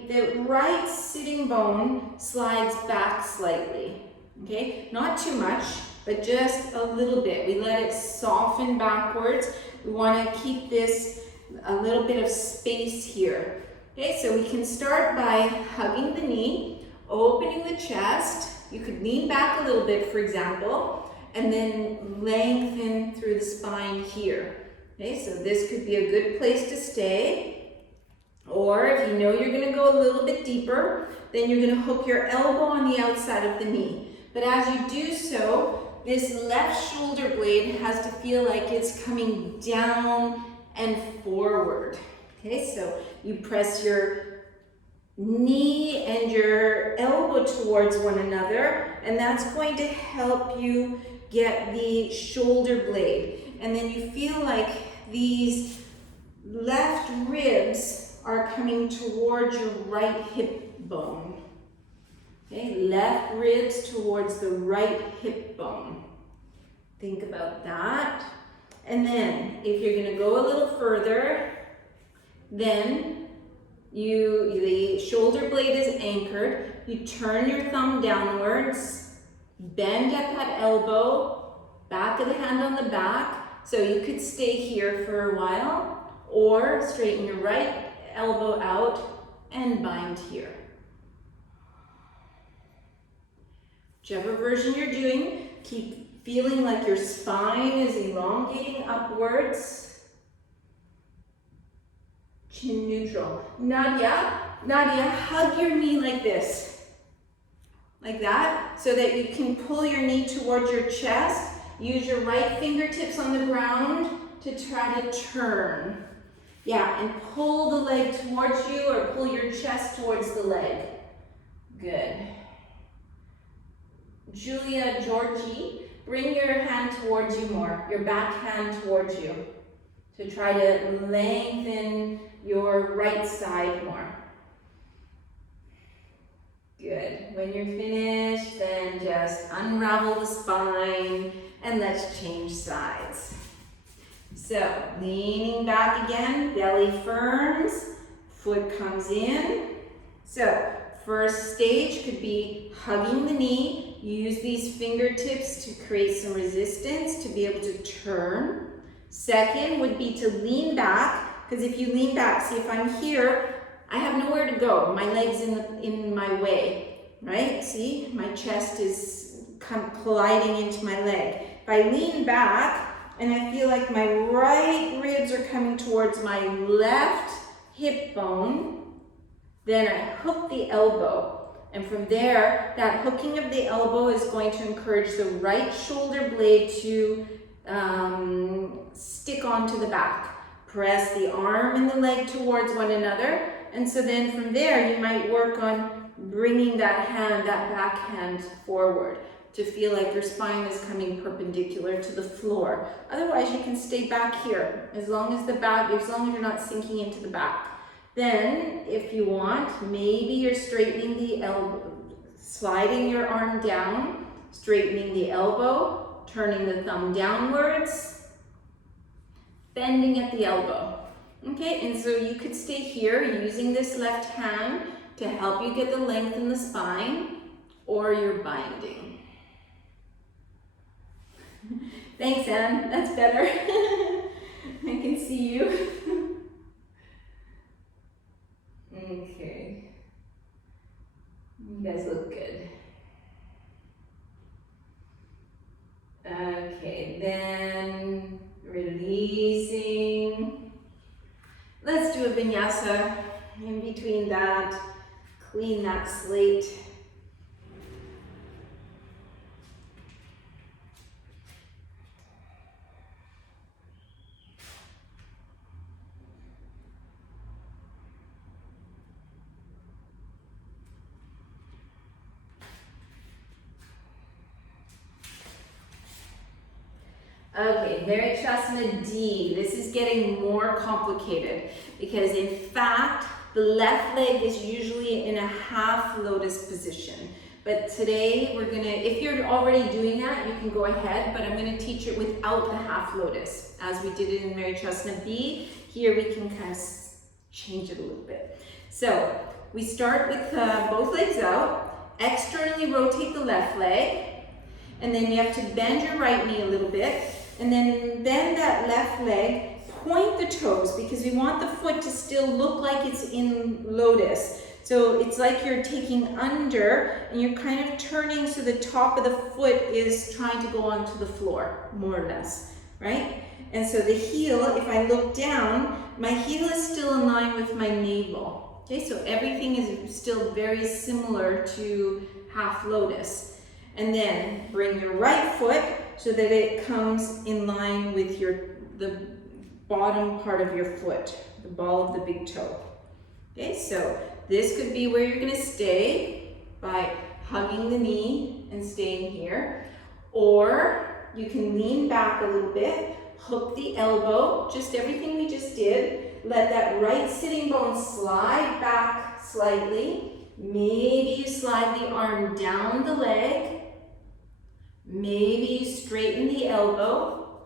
the right sitting bone slides back slightly, okay? Not too much, but just a little bit. We let it soften backwards. We want to keep this a little bit of space here. Okay, so we can start by hugging the knee, opening the chest. You could lean back a little bit, for example, and then lengthen through the spine here. Okay, so this could be a good place to stay. Or if you know you're going to go a little bit deeper, then you're going to hook your elbow on the outside of the knee. But as you do so, this left shoulder blade has to feel like it's coming down and forward. Okay, so you press your knee and your elbow towards one another, and that's going to help you get the shoulder blade. And then you feel like these left ribs are coming towards your right hip bone. Okay, left ribs towards the right hip bone. Think about that. And then if you're going to go a little further, then the shoulder blade is anchored. You turn your thumb downwards, bend at that elbow, back of the hand on the back. So you could stay here for a while, or straighten your right elbow out and bind here. Whichever version you're doing, keep feeling like your spine is elongating upwards. Chin neutral. Nadia, hug your knee like this. Like that, so that you can pull your knee towards your chest. Use your right fingertips on the ground to try to turn. Yeah, and pull the leg towards you or pull your chest towards the leg. Good. Julia, Georgie, bring your hand towards you more, your back hand towards you, to try to lengthen your right side more. Good. When you're finished, then just unravel the spine and let's change sides. So, leaning back again, belly firms, foot comes in. So, first stage could be hugging the knee. Use these fingertips to create some resistance to be able to turn. Second would be to lean back, because if you lean back, see if I'm here, I have nowhere to go. My leg's in my way, right? See, my chest is colliding into my leg. If I lean back, and I feel like my right ribs are coming towards my left hip bone, then I hook the elbow. And from there, that hooking of the elbow is going to encourage the right shoulder blade to stick onto the back. Press the arm and the leg towards one another. And so then from there, you might work on bringing that hand, that back hand forward, to feel like your spine is coming perpendicular to the floor. Otherwise, you can stay back here as long as you're not sinking into the back. Then, if you want, maybe you're straightening the elbow, sliding your arm down, straightening the elbow, turning the thumb downwards, bending at the elbow. Okay, and so you could stay here using this left hand to help you get the length in the spine, or you're binding. Thanks, Anne. That's better. I can see you. Okay. You guys look good. Okay, then releasing. vinyasa in between that. Clean that slate. Okay, Marichyasana D. This is getting more complicated because in fact, the left leg is usually in a half lotus position. But today we're gonna, if you're already doing that, you can go ahead, but I'm gonna teach it without the half lotus. As we did it in Marichyasana B, here we can kind of change it a little bit. So we start with both legs out, externally rotate the left leg, and then you have to bend your right knee a little bit, and then bend that left leg, point the toes, because we want the foot to still look like it's in lotus. So it's like you're taking under, and you're kind of turning so the top of the foot is trying to go onto the floor, more or less, right? And so the heel, if I look down, my heel is still in line with my navel. Okay, so everything is still very similar to half lotus. And then bring your right foot so that it comes in line with the bottom part of your foot, the ball of the big toe. Okay, so this could be where you're gonna stay by hugging the knee and staying here. Or you can lean back a little bit, hook the elbow, just everything we just did. Let that right sitting bone slide back slightly. Maybe you slide the arm down the leg. Maybe you straighten the elbow,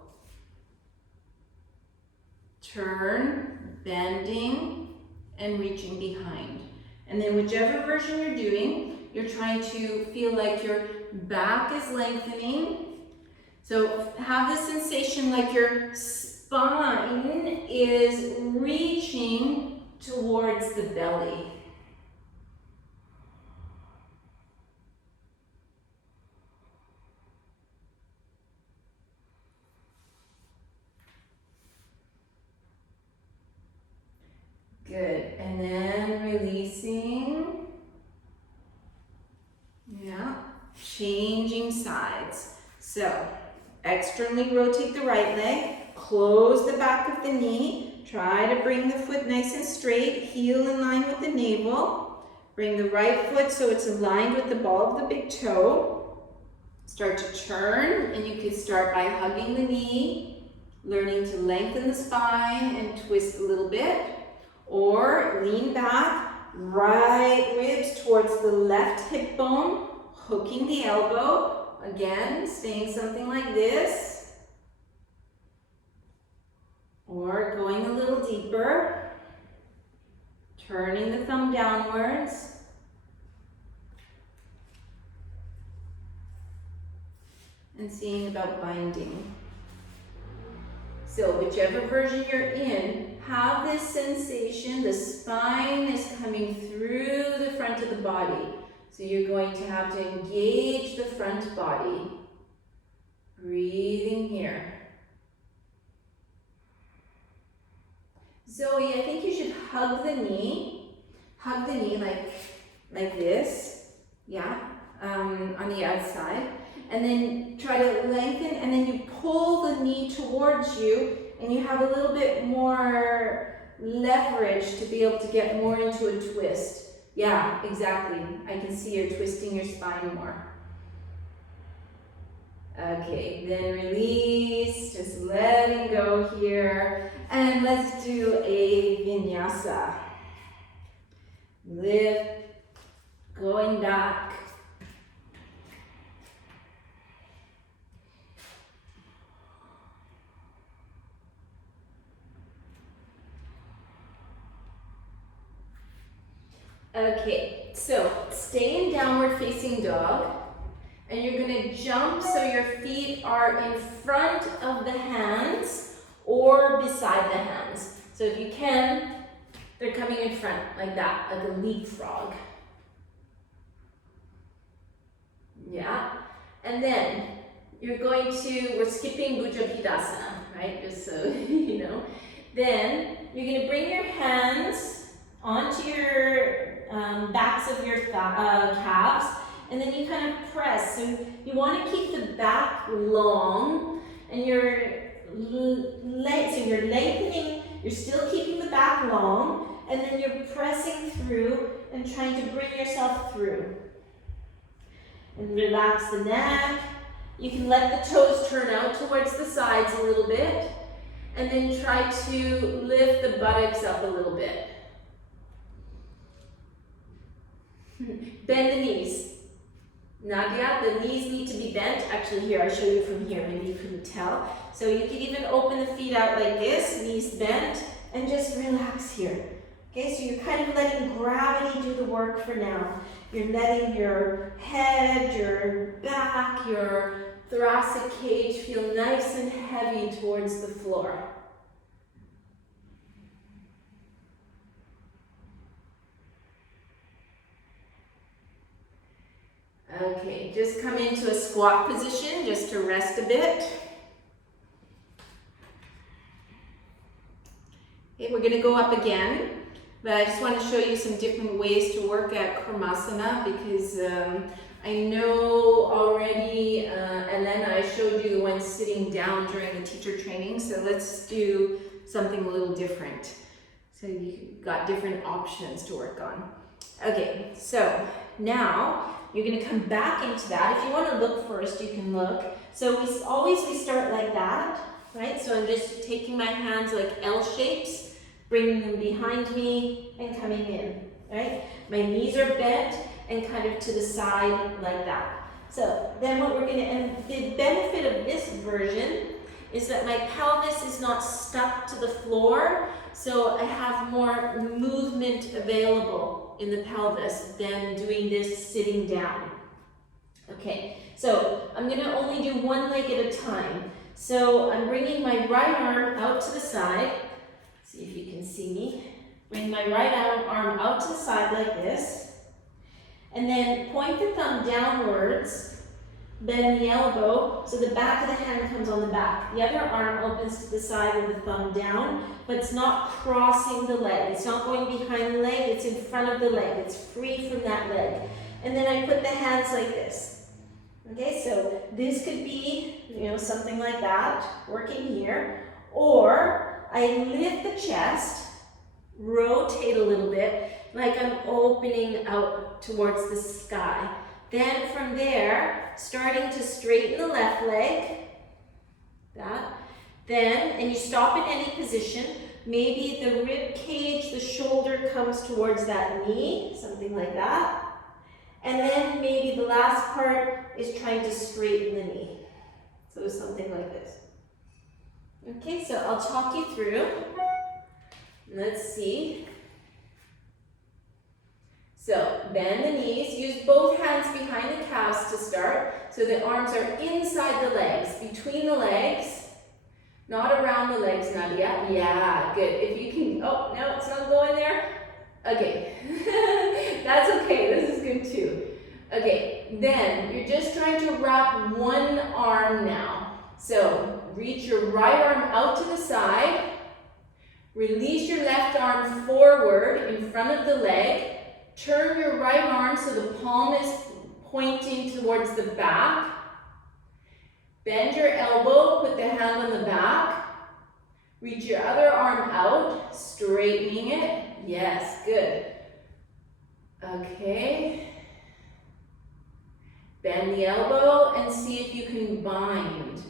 turn, bending, and reaching behind. And then whichever version you're doing, you're trying to feel like your back is lengthening. So have the sensation like your spine is reaching towards the belly. Good, and then releasing, yeah, changing sides. So, externally rotate the right leg, close the back of the knee, try to bring the foot nice and straight, heel in line with the navel, bring the right foot so it's aligned with the ball of the big toe, start to turn, and you can start by hugging the knee, learning to lengthen the spine and twist a little bit. Or lean back, right ribs towards the left hip bone, hooking the elbow. Again, staying something like this. Or going a little deeper, turning the thumb downwards. And seeing about binding. So whichever version you're in, have this sensation, the spine is coming through the front of the body. So you're going to have to engage the front body. Breathing here. Zoe, I think you should hug the knee. Hug the knee like this. Yeah, on the outside. And then try to lengthen, and then you pull the knee towards you, and you have a little bit more leverage to be able to get more into a twist. Yeah, exactly. I can see you're twisting your spine more. Okay, then release, just letting go here. And let's do a vinyasa. Lift, going back. Okay, so stay in downward facing dog, and you're gonna jump so your feet are in front of the hands or beside the hands. So if you can, they're coming in front like that, like a leapfrog. Yeah, and then you're going to, we're skipping Bhujapidasana, right? Just so you know. Then you're going to bring your hands onto your backs of your calves, and then you kind of press. So you want to keep the back long, and your legs, so you're lengthening, you're still keeping the back long, and then you're pressing through and trying to bring yourself through. And relax the neck. You can let the toes turn out towards the sides a little bit, and then try to lift the buttocks up a little bit. Bend the knees. Nadia, the knees need to be bent. Actually, here, I'll show you from here. Maybe you couldn't tell. So you can even open the feet out like this, knees bent, and just relax here. Okay, so you're kind of letting gravity do the work for now. You're letting your head, your back, your thoracic cage feel nice and heavy towards the floor. Okay, just come into a squat position just to rest a bit. Okay, we're going to go up again, but I just want to show you some different ways to work at Kurmasana because I know already, Elena, I showed you the one sitting down during the teacher training, so let's do something a little different. So you've got different options to work on. Okay, so now you're going to come back into that. If you want to look first, you can look. So we start like that, right? So I'm just taking my hands like L shapes, bringing them behind me and coming in, right? My knees are bent and kind of to the side like that. So then what we're going to, and the benefit of this version is that my pelvis is not stuck to the floor, so I have more movement available in the pelvis than doing this sitting down. Okay, so I'm going to only do one leg at a time. So I'm bringing my right arm out to the side. See if you can see me. Bring my right arm out to the side like this. And then point the thumb downwards. Bend the elbow, so the back of the hand comes on the back. The other arm opens to the side with the thumb down, but it's not crossing the leg. It's not going behind the leg, it's in front of the leg. It's free from that leg. And then I put the hands like this. Okay, so this could be, something like that, working here. Or I lift the chest, rotate a little bit, like I'm opening out towards the sky. Then from there, starting to straighten the left leg, and you stop in any position. Maybe the rib cage, the shoulder comes towards that knee, something like that. And then maybe the last part is trying to straighten the knee. So something like this. Okay, so I'll talk you through. Let's see. So bend the knees, use both hands behind the calves to start. So the arms are inside the legs, between the legs, not around the legs, Nadia. Yeah, good. If you can, oh, no, it's not going there. Okay, that's okay, this is good too. Okay, then you're just trying to wrap one arm now. So reach your right arm out to the side, release your left arm forward in front of the leg. Turn your right arm so the palm is pointing towards the back. Bend your elbow, put the hand on the back. Reach your other arm out, straightening it. Yes, good. Okay. Bend the elbow and see if you can bind.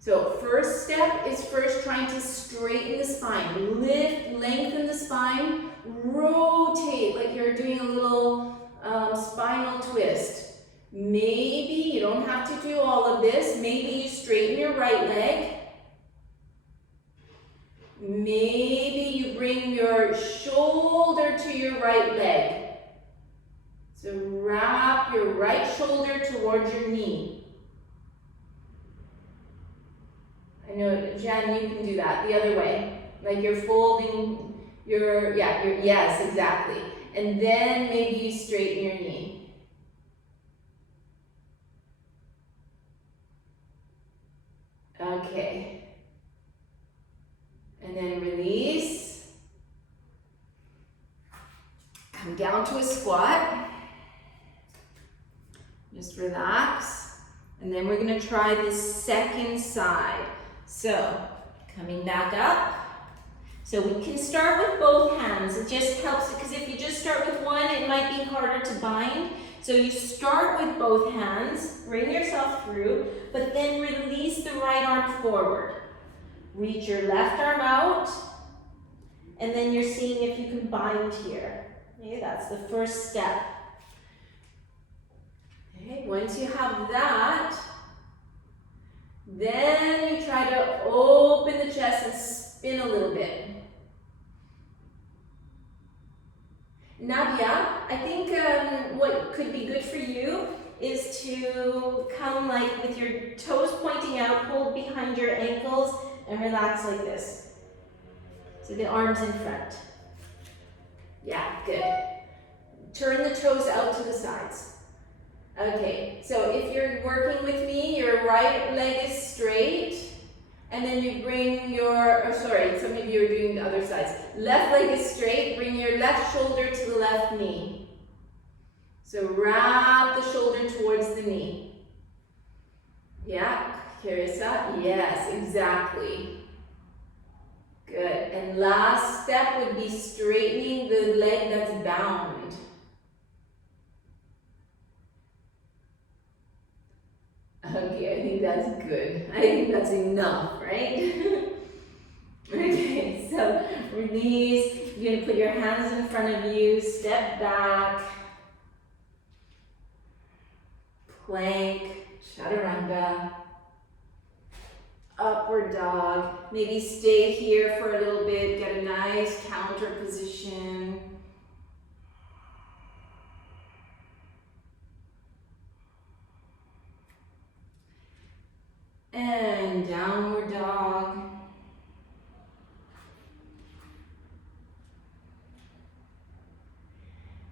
So first step is first trying to straighten the spine. Lift, lengthen the spine, rotate like you're doing a little spinal twist. Maybe you don't have to do all of this. Maybe you straighten your right leg. Maybe you bring your shoulder to your right leg. So wrap your right shoulder towards your knee. I know, Jen, you can do that the other way. Like you're folding yes, exactly. And then maybe you straighten your knee. Okay. And then release. Come down to a squat. Just relax. And then we're gonna try this second side. So, coming back up. So we can start with both hands. It just helps because if you just start with one, it might be harder to bind. So you start with both hands, bring yourself through, but then release the right arm forward. Reach your left arm out, and then you're seeing if you can bind here. Okay, that's the first step. Okay, once you have that, then you try to open the chest and spin a little bit. Nadia, I think what could be good for you is to come like with your toes pointing out, hold behind your ankles, and relax like this. So the arms in front. Yeah, good. Turn the toes out to the sides. Okay, so if you're working with me, your right leg is straight, and then you bring your, some of you are doing the other sides. Left leg is straight, bring your left shoulder to the left knee. So wrap the shoulder towards the knee. Yeah, Kurmasana, yes, exactly. Good, and last step would be straightening the leg that's bound. Okay, I think that's good. I think that's enough, right? Okay, so release. You're going to put your hands in front of you, step back, plank, chaturanga, upward dog. Maybe stay here for a little bit, get a nice counter position. And downward dog.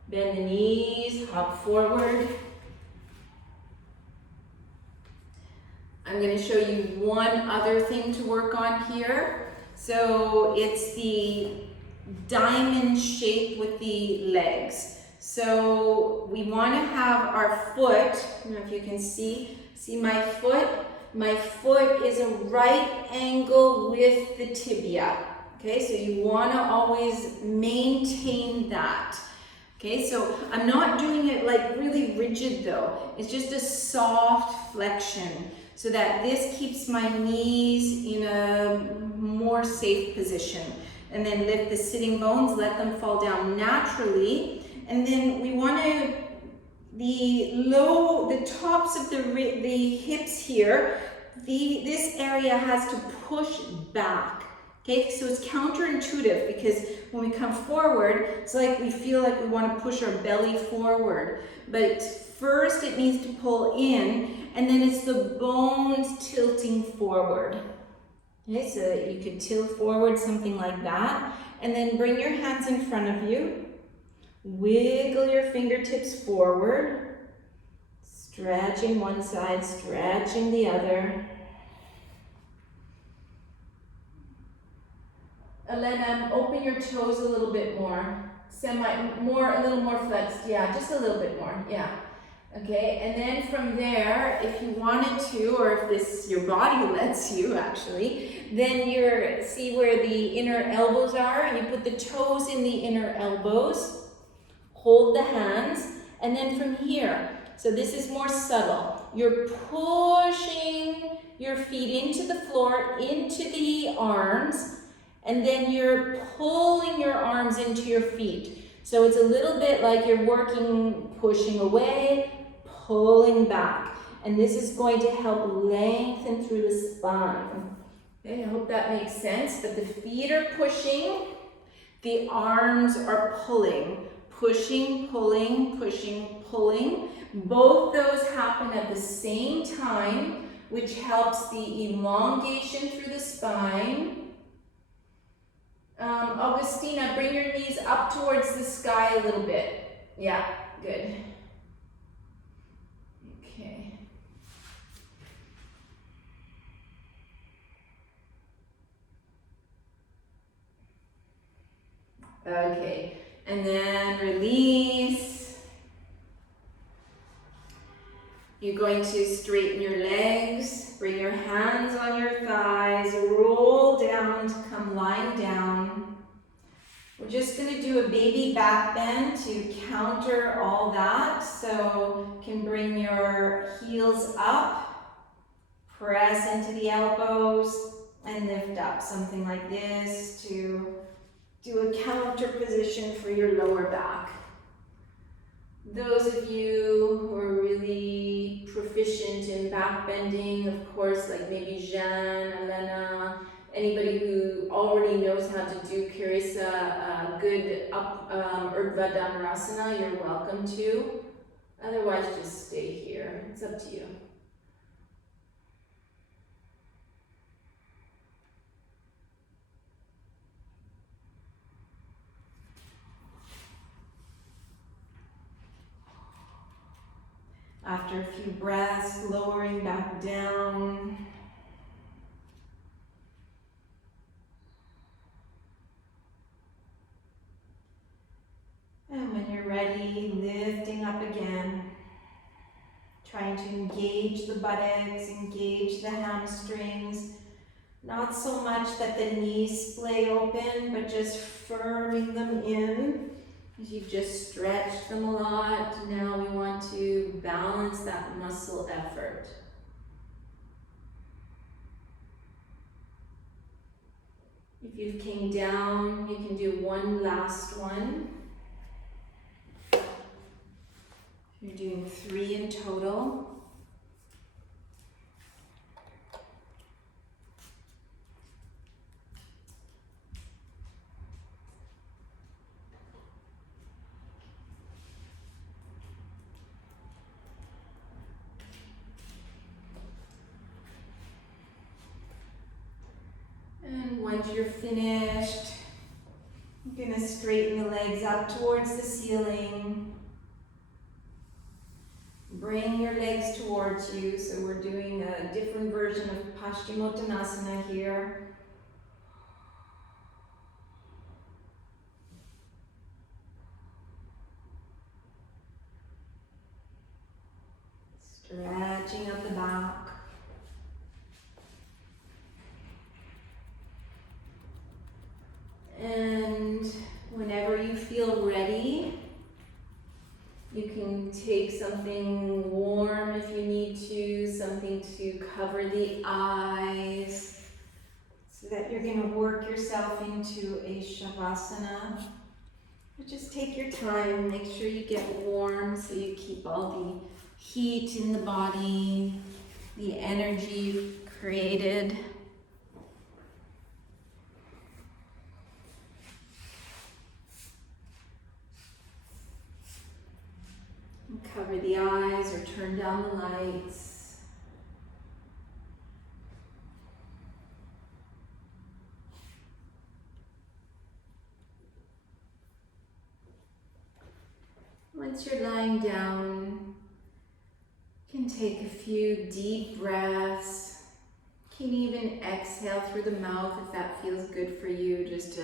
Bend the knees, hop forward. I'm going to show you one other thing to work on here. So it's the diamond shape with the legs. So we want to have our foot, I don't know if you can see my foot? My foot is a right angle with the tibia. Okay, so you want to always maintain that. Okay, so I'm not doing it like really rigid though. It's just a soft flexion so that this keeps my knees in a more safe position. And then lift the sitting bones, let them fall down naturally. And then we want to, the tops of the hips here, this area has to push back. Okay, so it's counterintuitive because when we come forward, it's like we feel like we want to push our belly forward. But first it needs to pull in, and then it's the bones tilting forward. Okay, so that you could tilt forward, something like that. And then bring your hands in front of you. Wiggle your fingertips forward. Stretching one side, stretching the other. Elena, open your toes a little bit more. A little more flexed. Yeah, just a little bit more. Yeah. Okay, and then from there, if you wanted to, or if your body lets you actually, then see where the inner elbows are? You put the toes in the inner elbows, hold the hands, and then from here, so this is more subtle. You're pushing your feet into the floor, into the arms, and then you're pulling your arms into your feet. So it's a little bit like you're working, pushing away, pulling back. And this is going to help lengthen through the spine. Okay, I hope that makes sense. But the feet are pushing, the arms are pulling. Pushing, pulling, pushing, pulling. Both those happen at the same time, which helps the elongation through the spine. Augustina, bring your knees up towards the sky a little bit. Yeah, good. Okay. Okay, and then release. You're going to straighten your legs, bring your hands on your thighs, roll down to come lying down. We're just going to do a baby back bend to counter all that. So you can bring your heels up, press into the elbows, and lift up, something like this to do a counter position for your lower back. Those of you who are really proficient in back bending, of course, like maybe Jeanne, Elena, anybody who already knows how to do a good Urdhva Dhanurasana, you're welcome to. Otherwise, just stay here. It's up to you. After a few breaths, lowering back down. And when you're ready, lifting up again. Trying to engage the buttocks, engage the hamstrings. Not so much that the knees splay open, but just firming them in. As you just stretched them a lot, now we want to balance that muscle effort. If you came down, you can do one last one. You're doing 3 in total. And once you're finished, you're going to straighten the legs up towards the ceiling. Bring your legs towards you. So we're doing a different version of Purvottanasana here. Stretching up the back. And whenever you feel ready, you can take something warm if you need to, something to cover the eyes, so that you're going to work yourself into a Savasana. But just take your time, make sure you get warm so you keep all the heat in the body, the energy you've created. Cover the eyes or turn down the lights. Once you're lying down, you can take a few deep breaths. You can even exhale through the mouth if that feels good for you, just to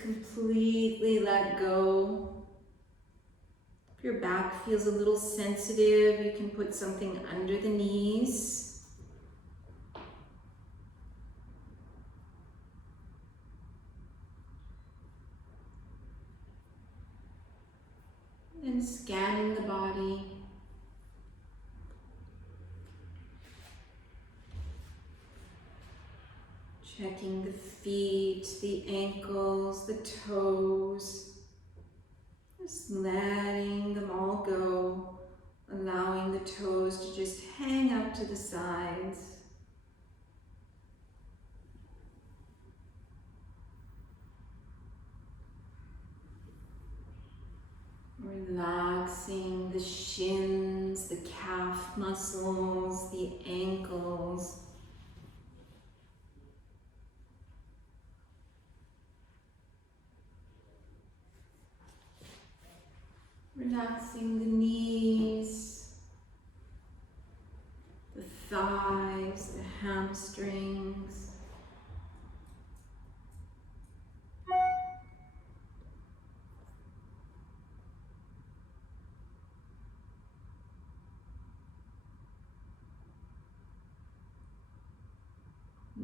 completely let go. If your back feels a little sensitive, you can put something under the knees. And scanning the body. Checking the feet, the ankles, the toes. Just letting them all go. Allowing the toes to just hang out to the sides. Relaxing the shins, the calf muscles, the ankles. Relaxing the knees, the thighs. thighs, the hamstrings.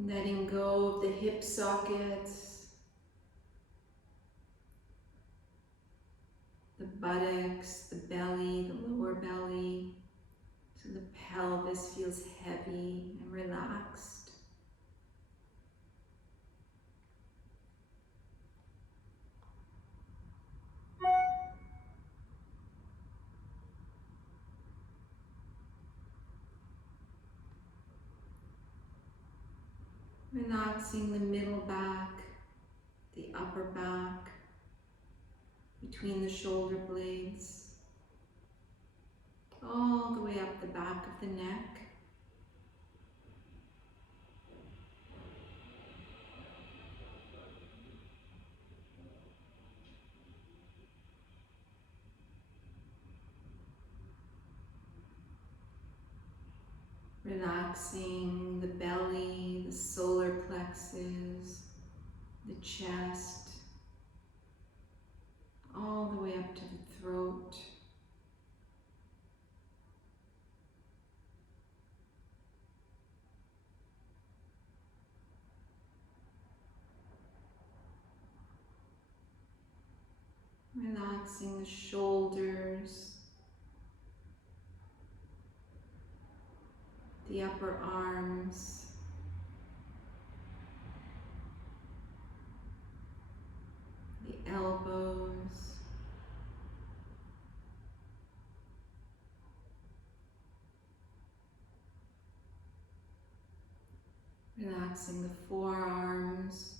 Letting go of the hip sockets, the buttocks, the belly, the lower belly, so the pelvis feels heavy and relaxed. Relaxing the middle back, the upper back, between the shoulder blades, all the way up the back of the neck. Relaxing the belly, the solar plexus, the chest, all the way up to the throat. Relaxing the shoulders, the upper arms, the elbows, relaxing the forearms,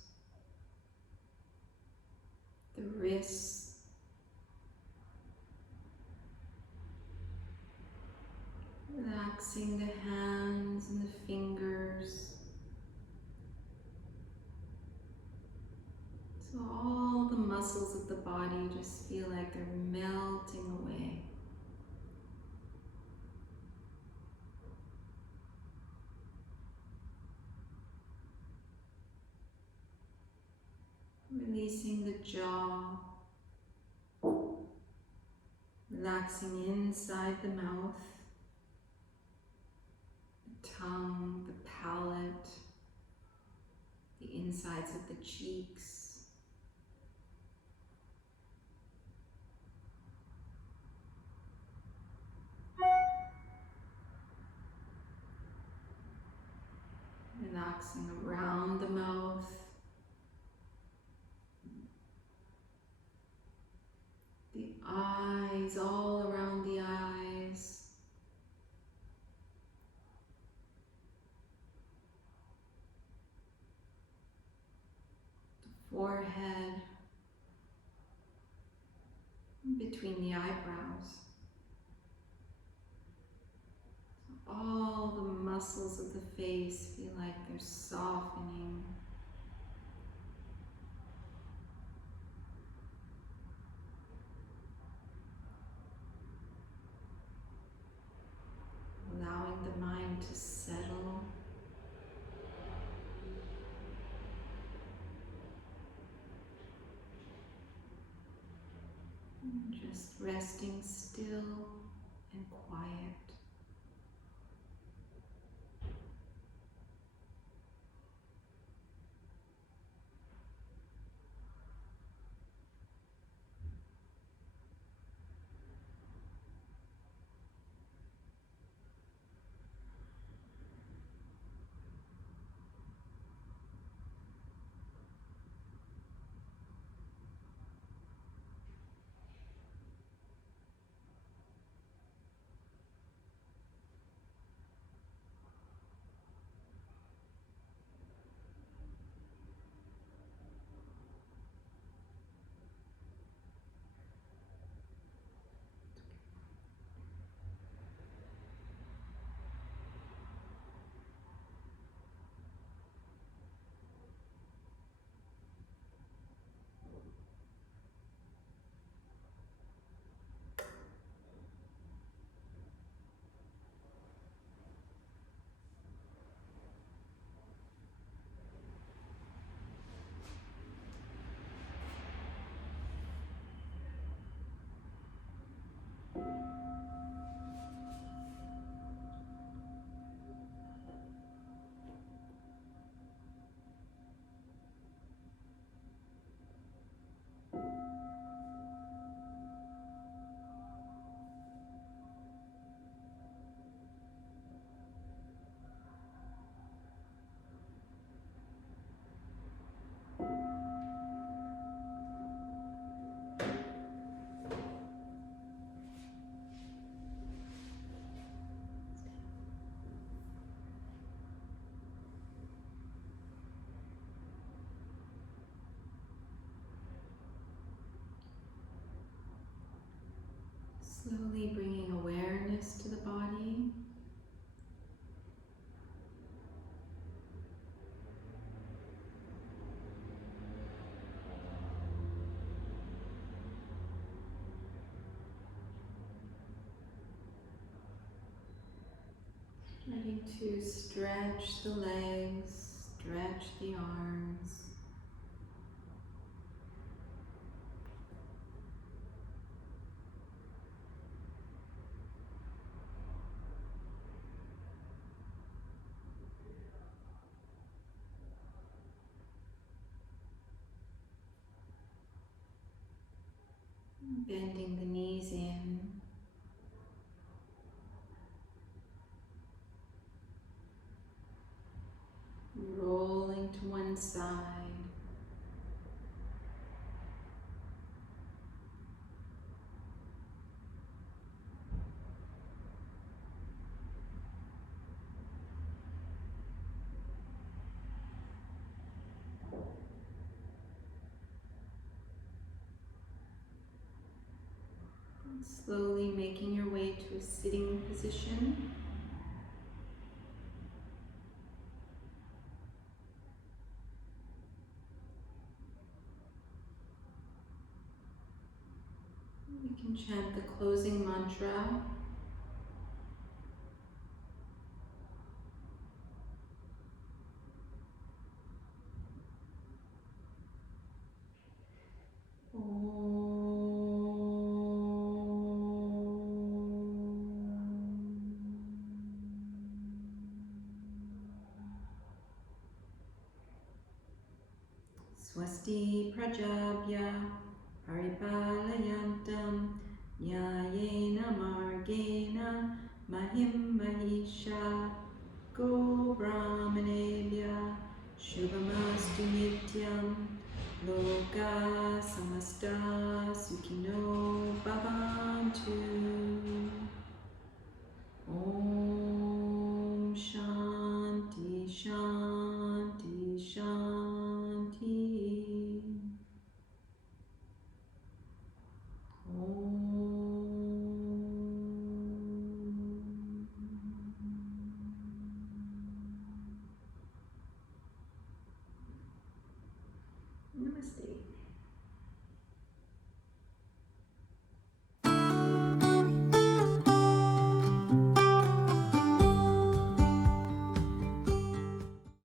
the wrists, relaxing the hands and the fingers. So all the muscles of the body just feel like they're melting away. Releasing the jaw, relaxing inside the mouth, the tongue, the palate, the insides of the cheeks. Relaxing around the mouth, the eyes, all around the eyes, the forehead, between the eyebrows. All the muscles of the face feel like they're softening. Allowing the mind to settle. And just resting still and quiet. Slowly bringing awareness to the body. Starting to stretch the legs, stretch the arms. Bending the knees in. Rolling to one side. And slowly making your way to a sitting position. We can chant the closing mantra. Swasti Prajabhya Paripalayantam Nyayena Margena Mahim Mahisha Go Brahmanebhya Shubhamastu Nityam Loka Samasta Sukhino Bhavantu.